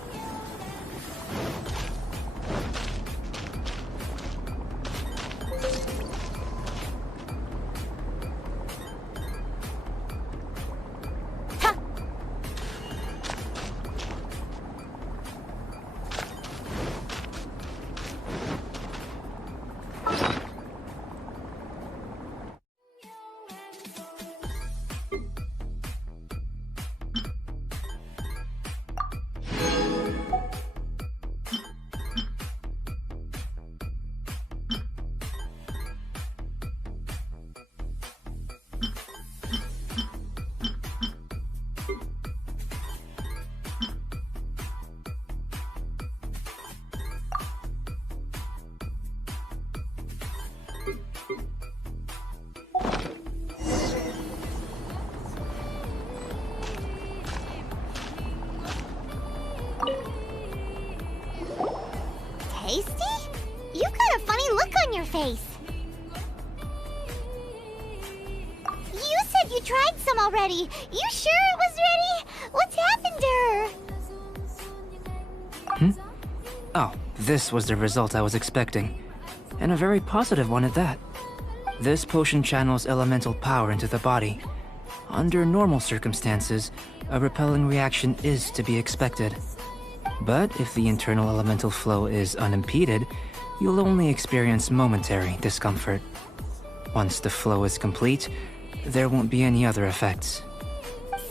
Tasty? You've got a funny look on your face. You said you tried some already. You sure it was ready? What's happened to her? Oh, this was the result I was expecting. And a very positive one at that. This potion channels elemental power into the body. Under normal circumstances, a repelling reaction is to be expected. But if the internal elemental flow is unimpeded, you'll only experience momentary discomfort. Once the flow is complete, there won't be any other effects.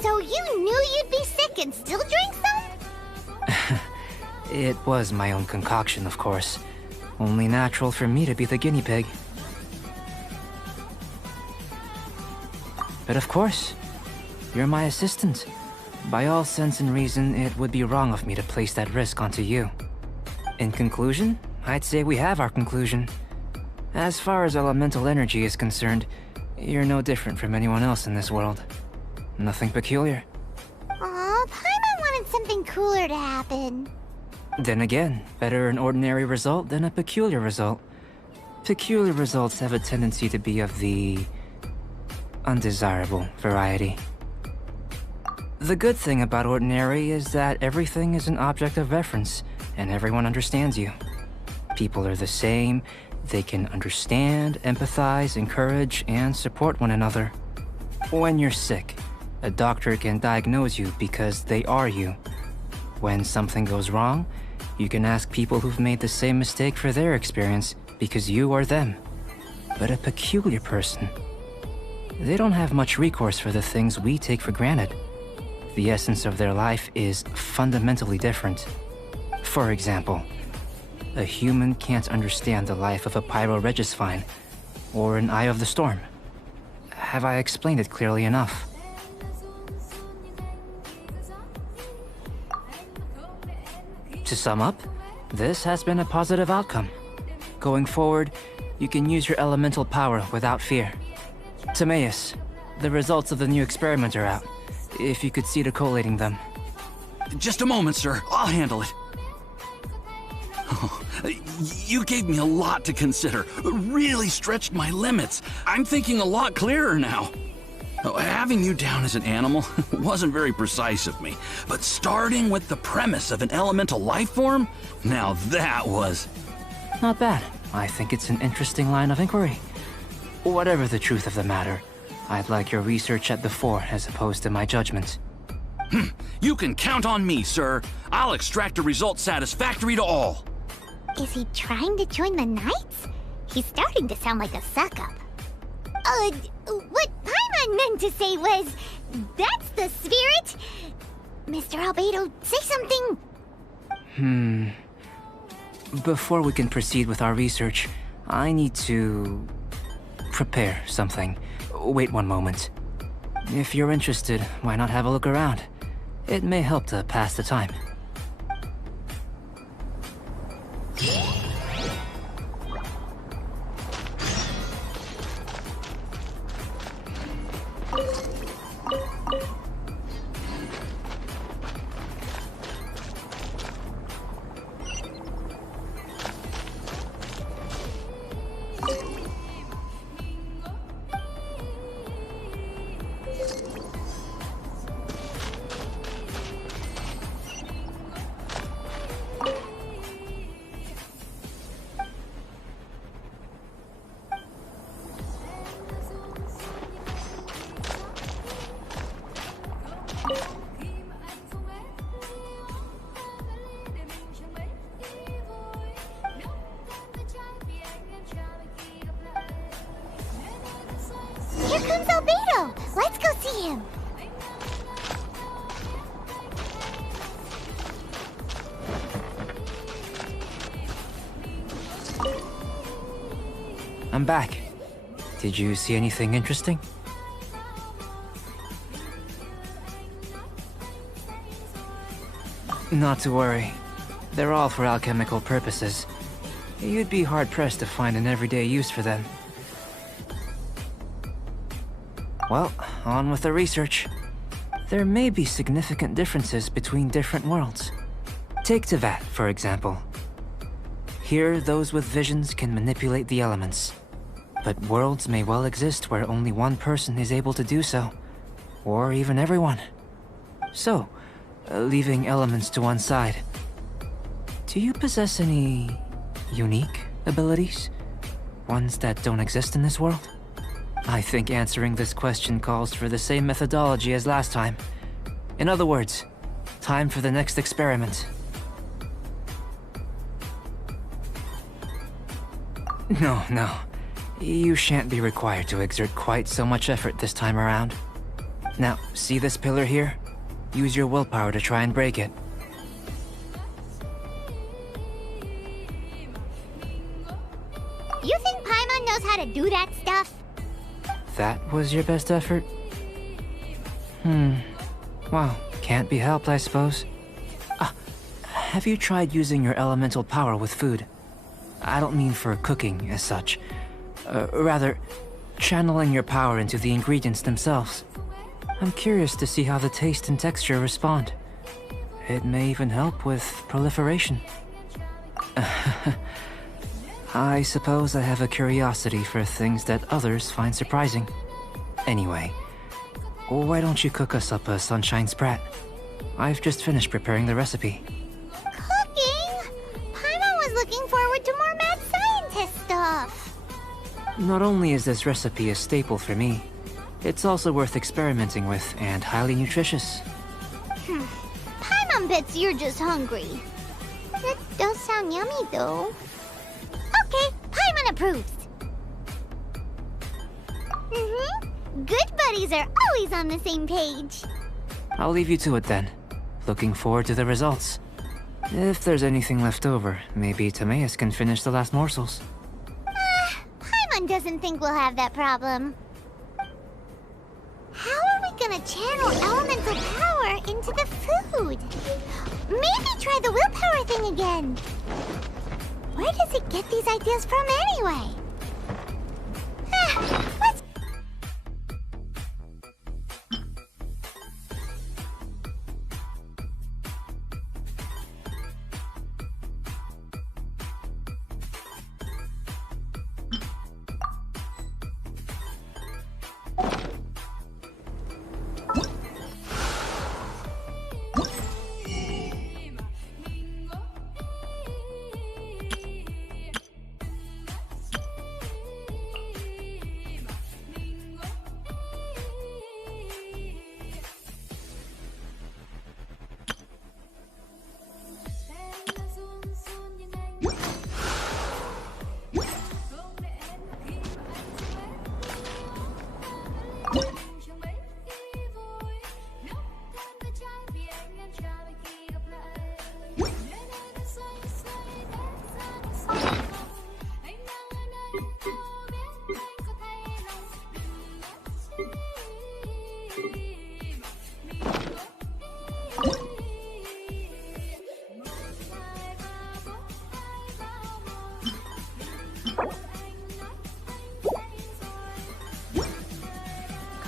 So you knew you'd be sick and still drink some? It was my own concoction, of course. Only natural for me to be the guinea pig. But of course, you're my assistant. By all sense and reason, it would be wrong of me to place that risk onto you. In conclusion, I'd say we have our conclusion. As far as elemental energy is concerned, you're no different from anyone else in this world. Nothing peculiar. Aw, Paimon wanted something cooler to happen. Then again, better an ordinary result than a peculiar result. Peculiar results have a tendency to be of the undesirable variety. The good thing about ordinary is that everything is an object of reference, and everyone understands you. People are the same, they can understand, empathize, encourage, and support one another. When you're sick, a doctor can diagnose you because they are you. When something goes wrong, you can ask people who've made the same mistake for their experience because you are them. But a peculiar person, they don't have much recourse for the things we take for granted. The essence of their life is fundamentally different. For example, a human can't understand the life of a Pyro-Regisvine or an Eye of the Storm. Have I explained it clearly enough? To sum up, this has been a positive outcome. Going forward, you can use your elemental power without fear. Timaeus, the results of the new experiment are out. If you could see to collating them. Just a moment, sir. I'll handle it. Oh, you gave me a lot to consider. Really stretched my limits. I'm thinking a lot clearer now. Oh, having you down as an animal wasn't very precise of me, but starting with the premise of an elemental life form, now that was... Not bad. I think it's an interesting line of inquiry. Whatever the truth of the matter, I'd like your research at the fore as opposed to my judgment. You can count on me, sir. I'll extract a result satisfactory to all. Is he trying to join the Knights? He's starting to sound like a suck-up. What Paimon meant to say was, that's the spirit! Mr. Albedo, say something! Before we can proceed with our research, I need to prepare something. Wait one moment. If you're interested, why not have a look around? It may help to pass the time. Here comes Albedo! Let's go see him! I'm back. Did you see anything interesting? Not to worry. They're all for alchemical purposes. You'd be hard-pressed to find an everyday use for them. Well, on with the research. There may be significant differences between different worlds. Take Tevat, for example. Here, those with visions can manipulate the elements. But worlds may well exist where only one person is able to do so. Or even everyone. So, leaving elements to one side, do you possess any unique abilities? Ones that don't exist in this world? I think answering this question calls for the same methodology as last time. In other words, time for the next experiment. No. You shan't be required to exert quite so much effort this time around. Now, see this pillar here? Use your willpower to try and break it. You think Paimon knows how to do that stuff? That was your best effort? Well, can't be helped, I suppose. Have you tried using your elemental power with food? I don't mean for cooking as such. Rather, channeling your power into the ingredients themselves. I'm curious to see how the taste and texture respond. It may even help with proliferation. I suppose I have a curiosity for things that others find surprising. Anyway, why don't you cook us up a sunshine sprat? I've just finished preparing the recipe. Cooking? Paimon was looking forward to more mad scientist stuff. Not only is this recipe a staple for me, it's also worth experimenting with and highly nutritious. Paimon bets you're just hungry. That does sound yummy, though. Okay, Paimon approves. Good buddies are always on the same page. I'll leave you to it then. Looking forward to the results. If there's anything left over, maybe Timaeus can finish the last morsels. Paimon doesn't think we'll have that problem. How are we gonna channel elemental power into the food? Maybe try the willpower thing again. Where does it get these ideas from anyway? Let's...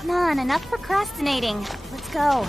Come on, enough procrastinating. Let's go.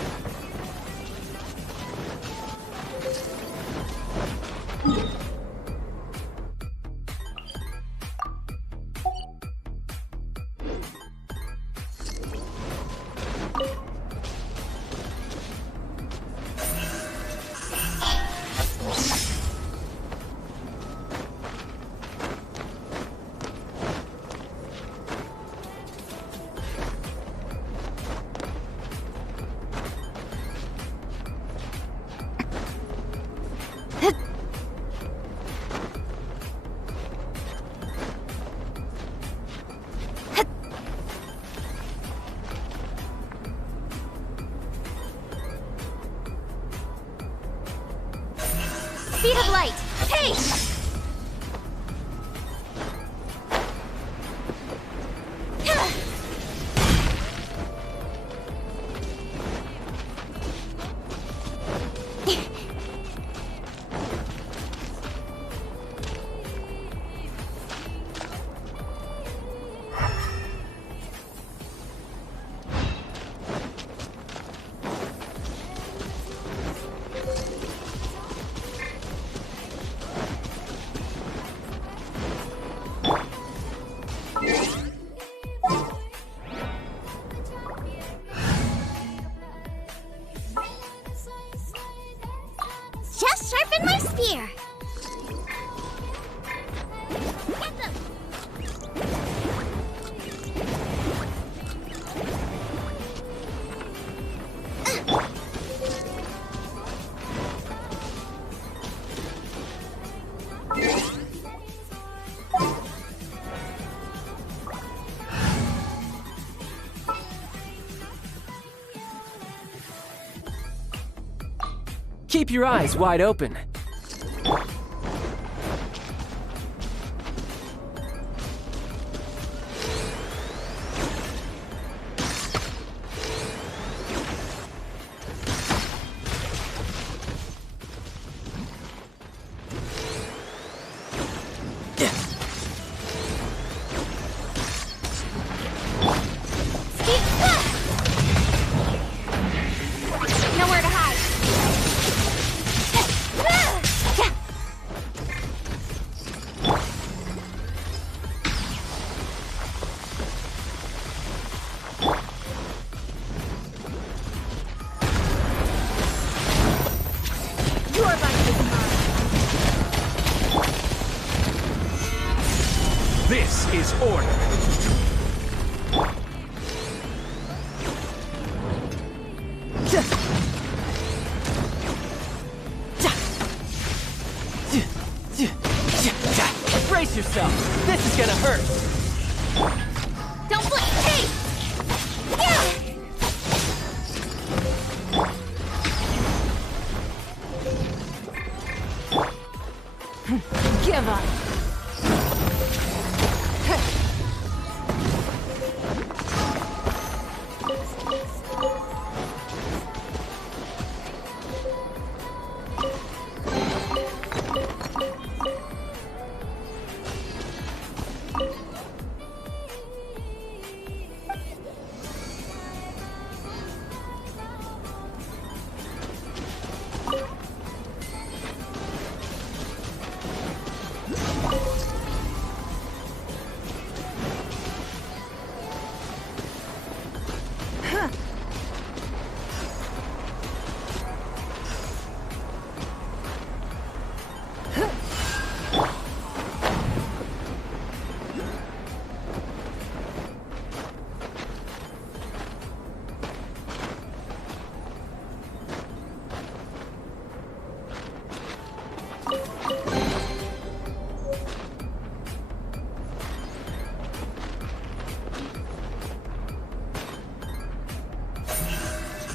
Speed of light! Haste! Just sharpen my spear! Get them! Keep your eyes wide open. Nowhere to hide. This is order. Brace yourself. This is gonna hurt. Don't blink! Hey! Yeah! Give up.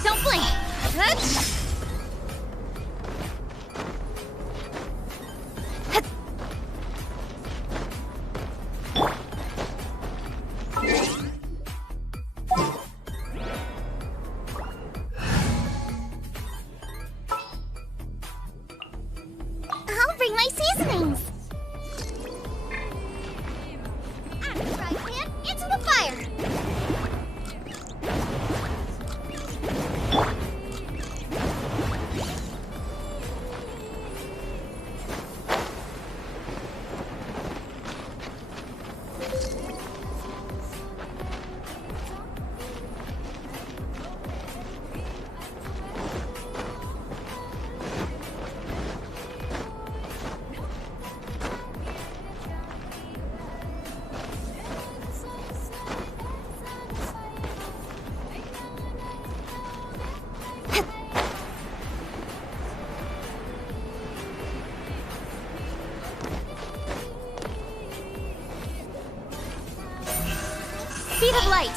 Don't blink! I'll bring my seasonings! Right hand into the fire! Speed of light.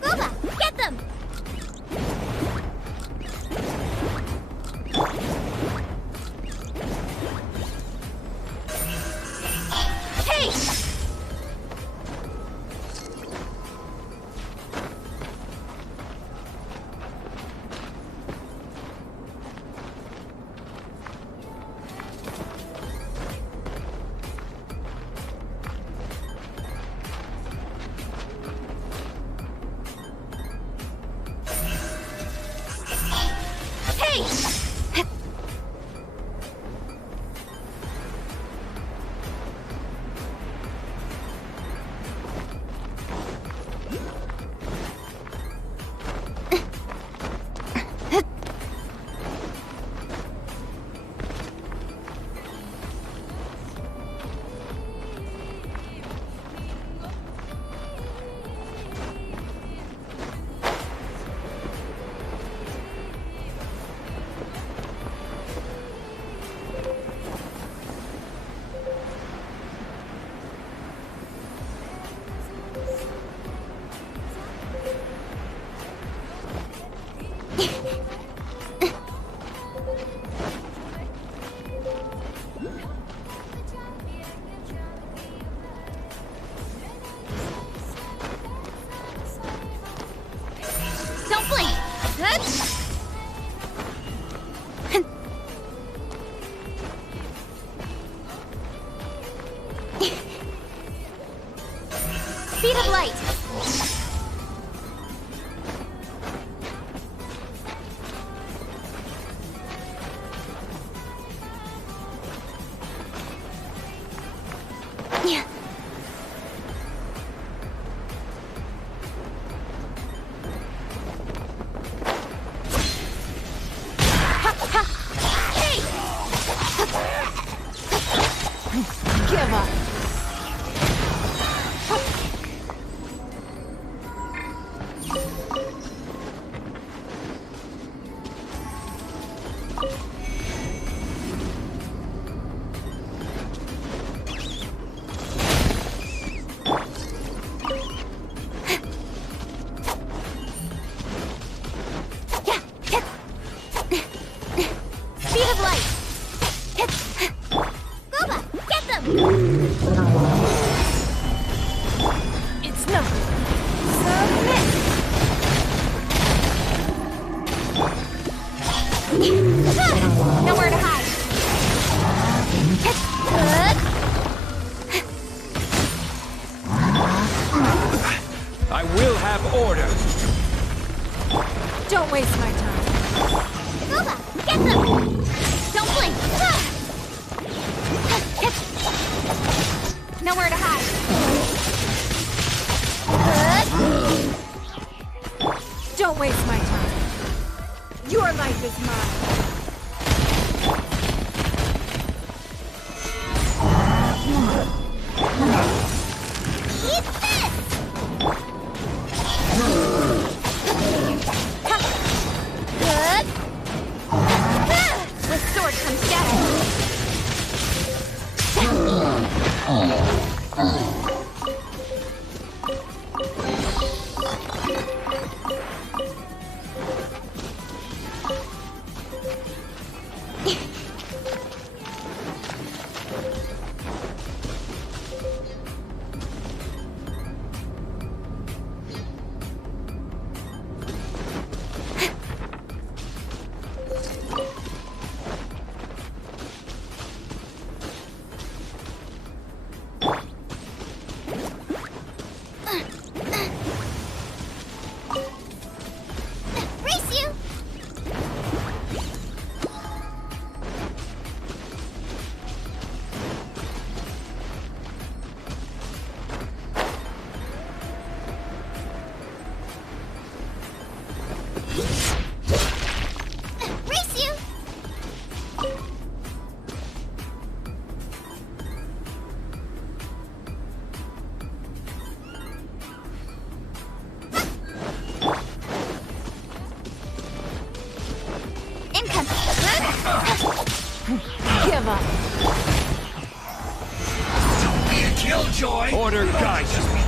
Gooba, get them! Hey! Don't blink! Speed of light. Yeah. Give up. Speed of light! Gooba, get them! It's nothing. Submit. Nowhere to hide! I will have order. Don't waste my time. Gooba, get them! Don't blink! Nowhere to hide! Don't waste my time. Your life is mine. Eat this! Good. The sword comes down. of them. Don't be a killjoy! Order guide you.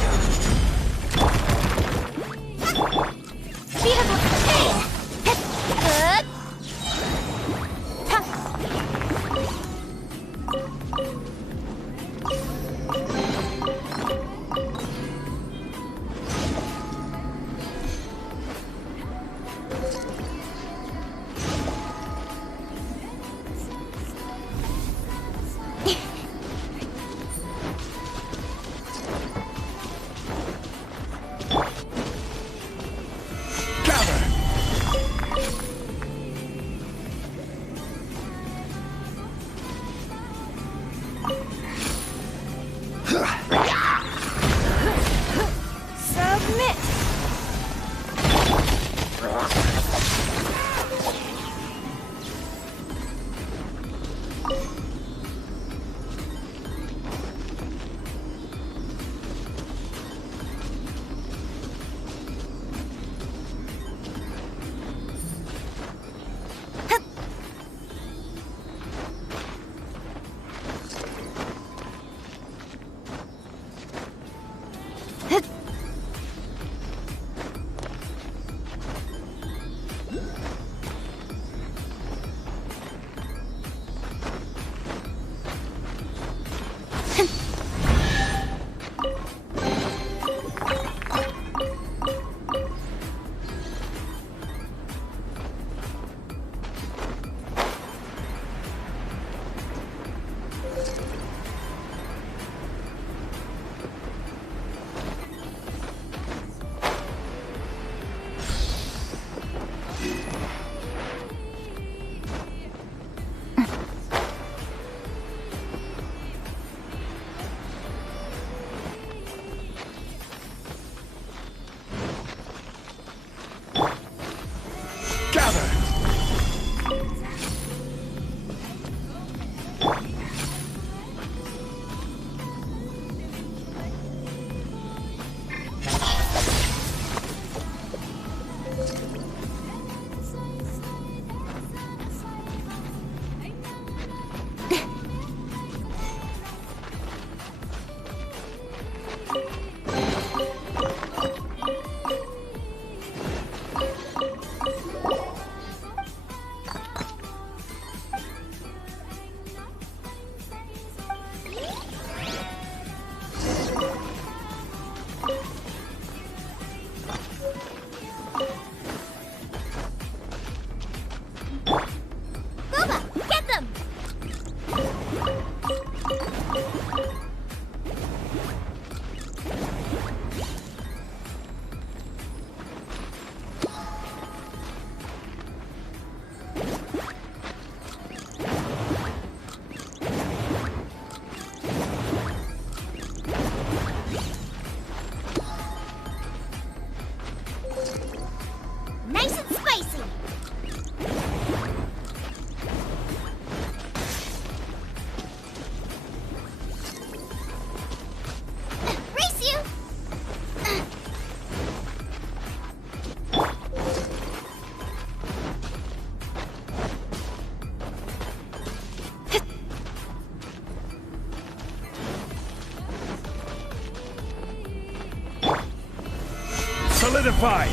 Solidify!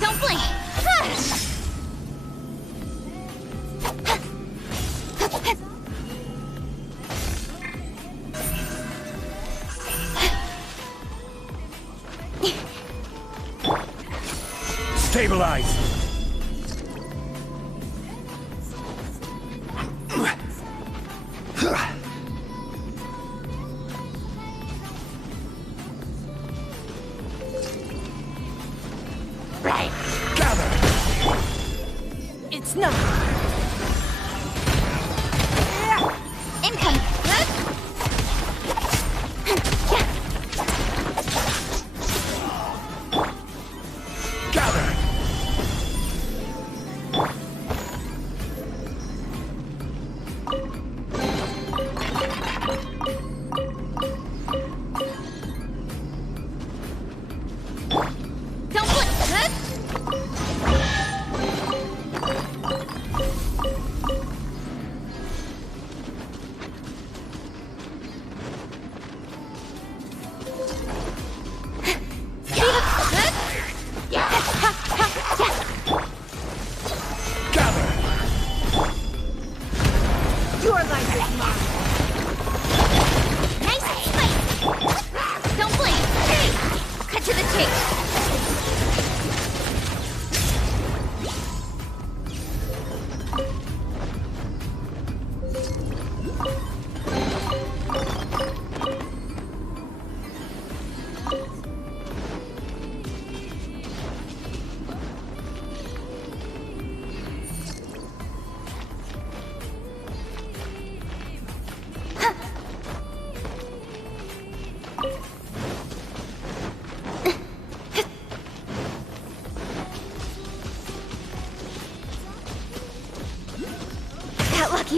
Don't blink! Stabilize! It's not. Incoming.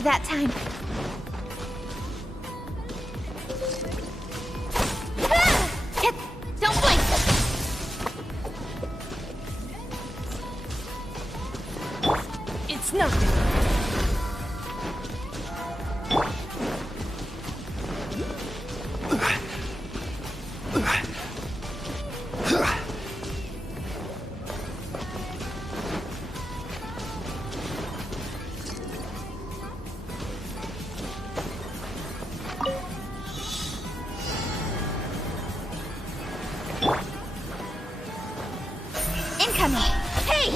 that time. Don't blink! It's nothing. Incoming! Hey!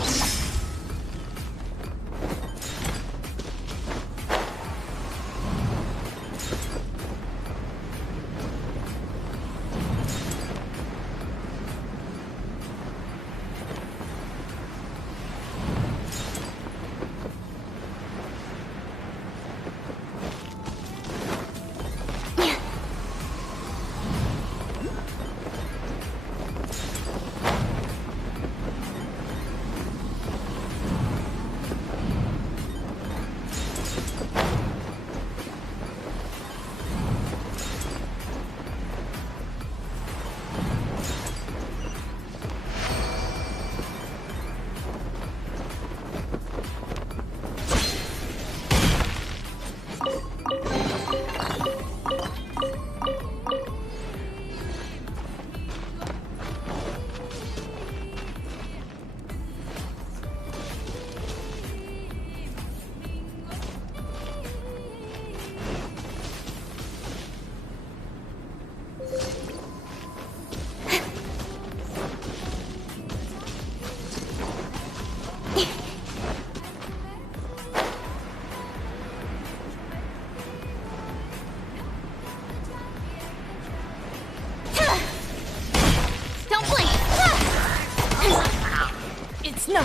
It's no.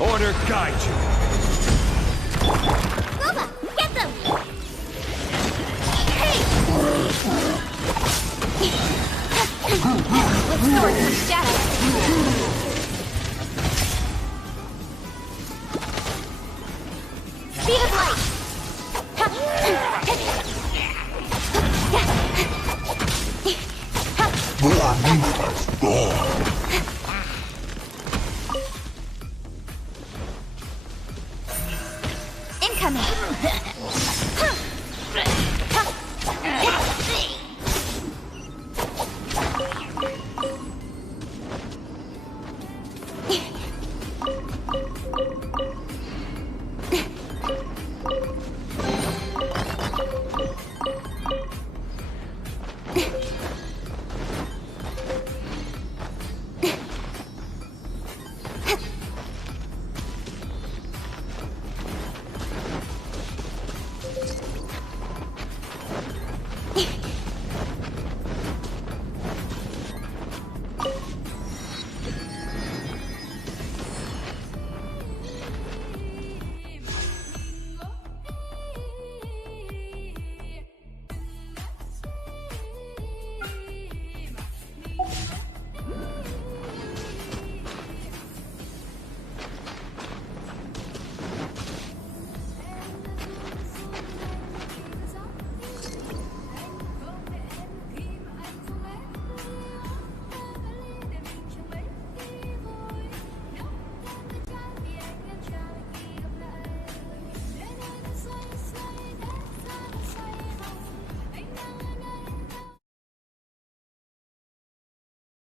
Order guide you. Nova, get them! Hey! Let's sort some shadows. Speed of light! Incoming!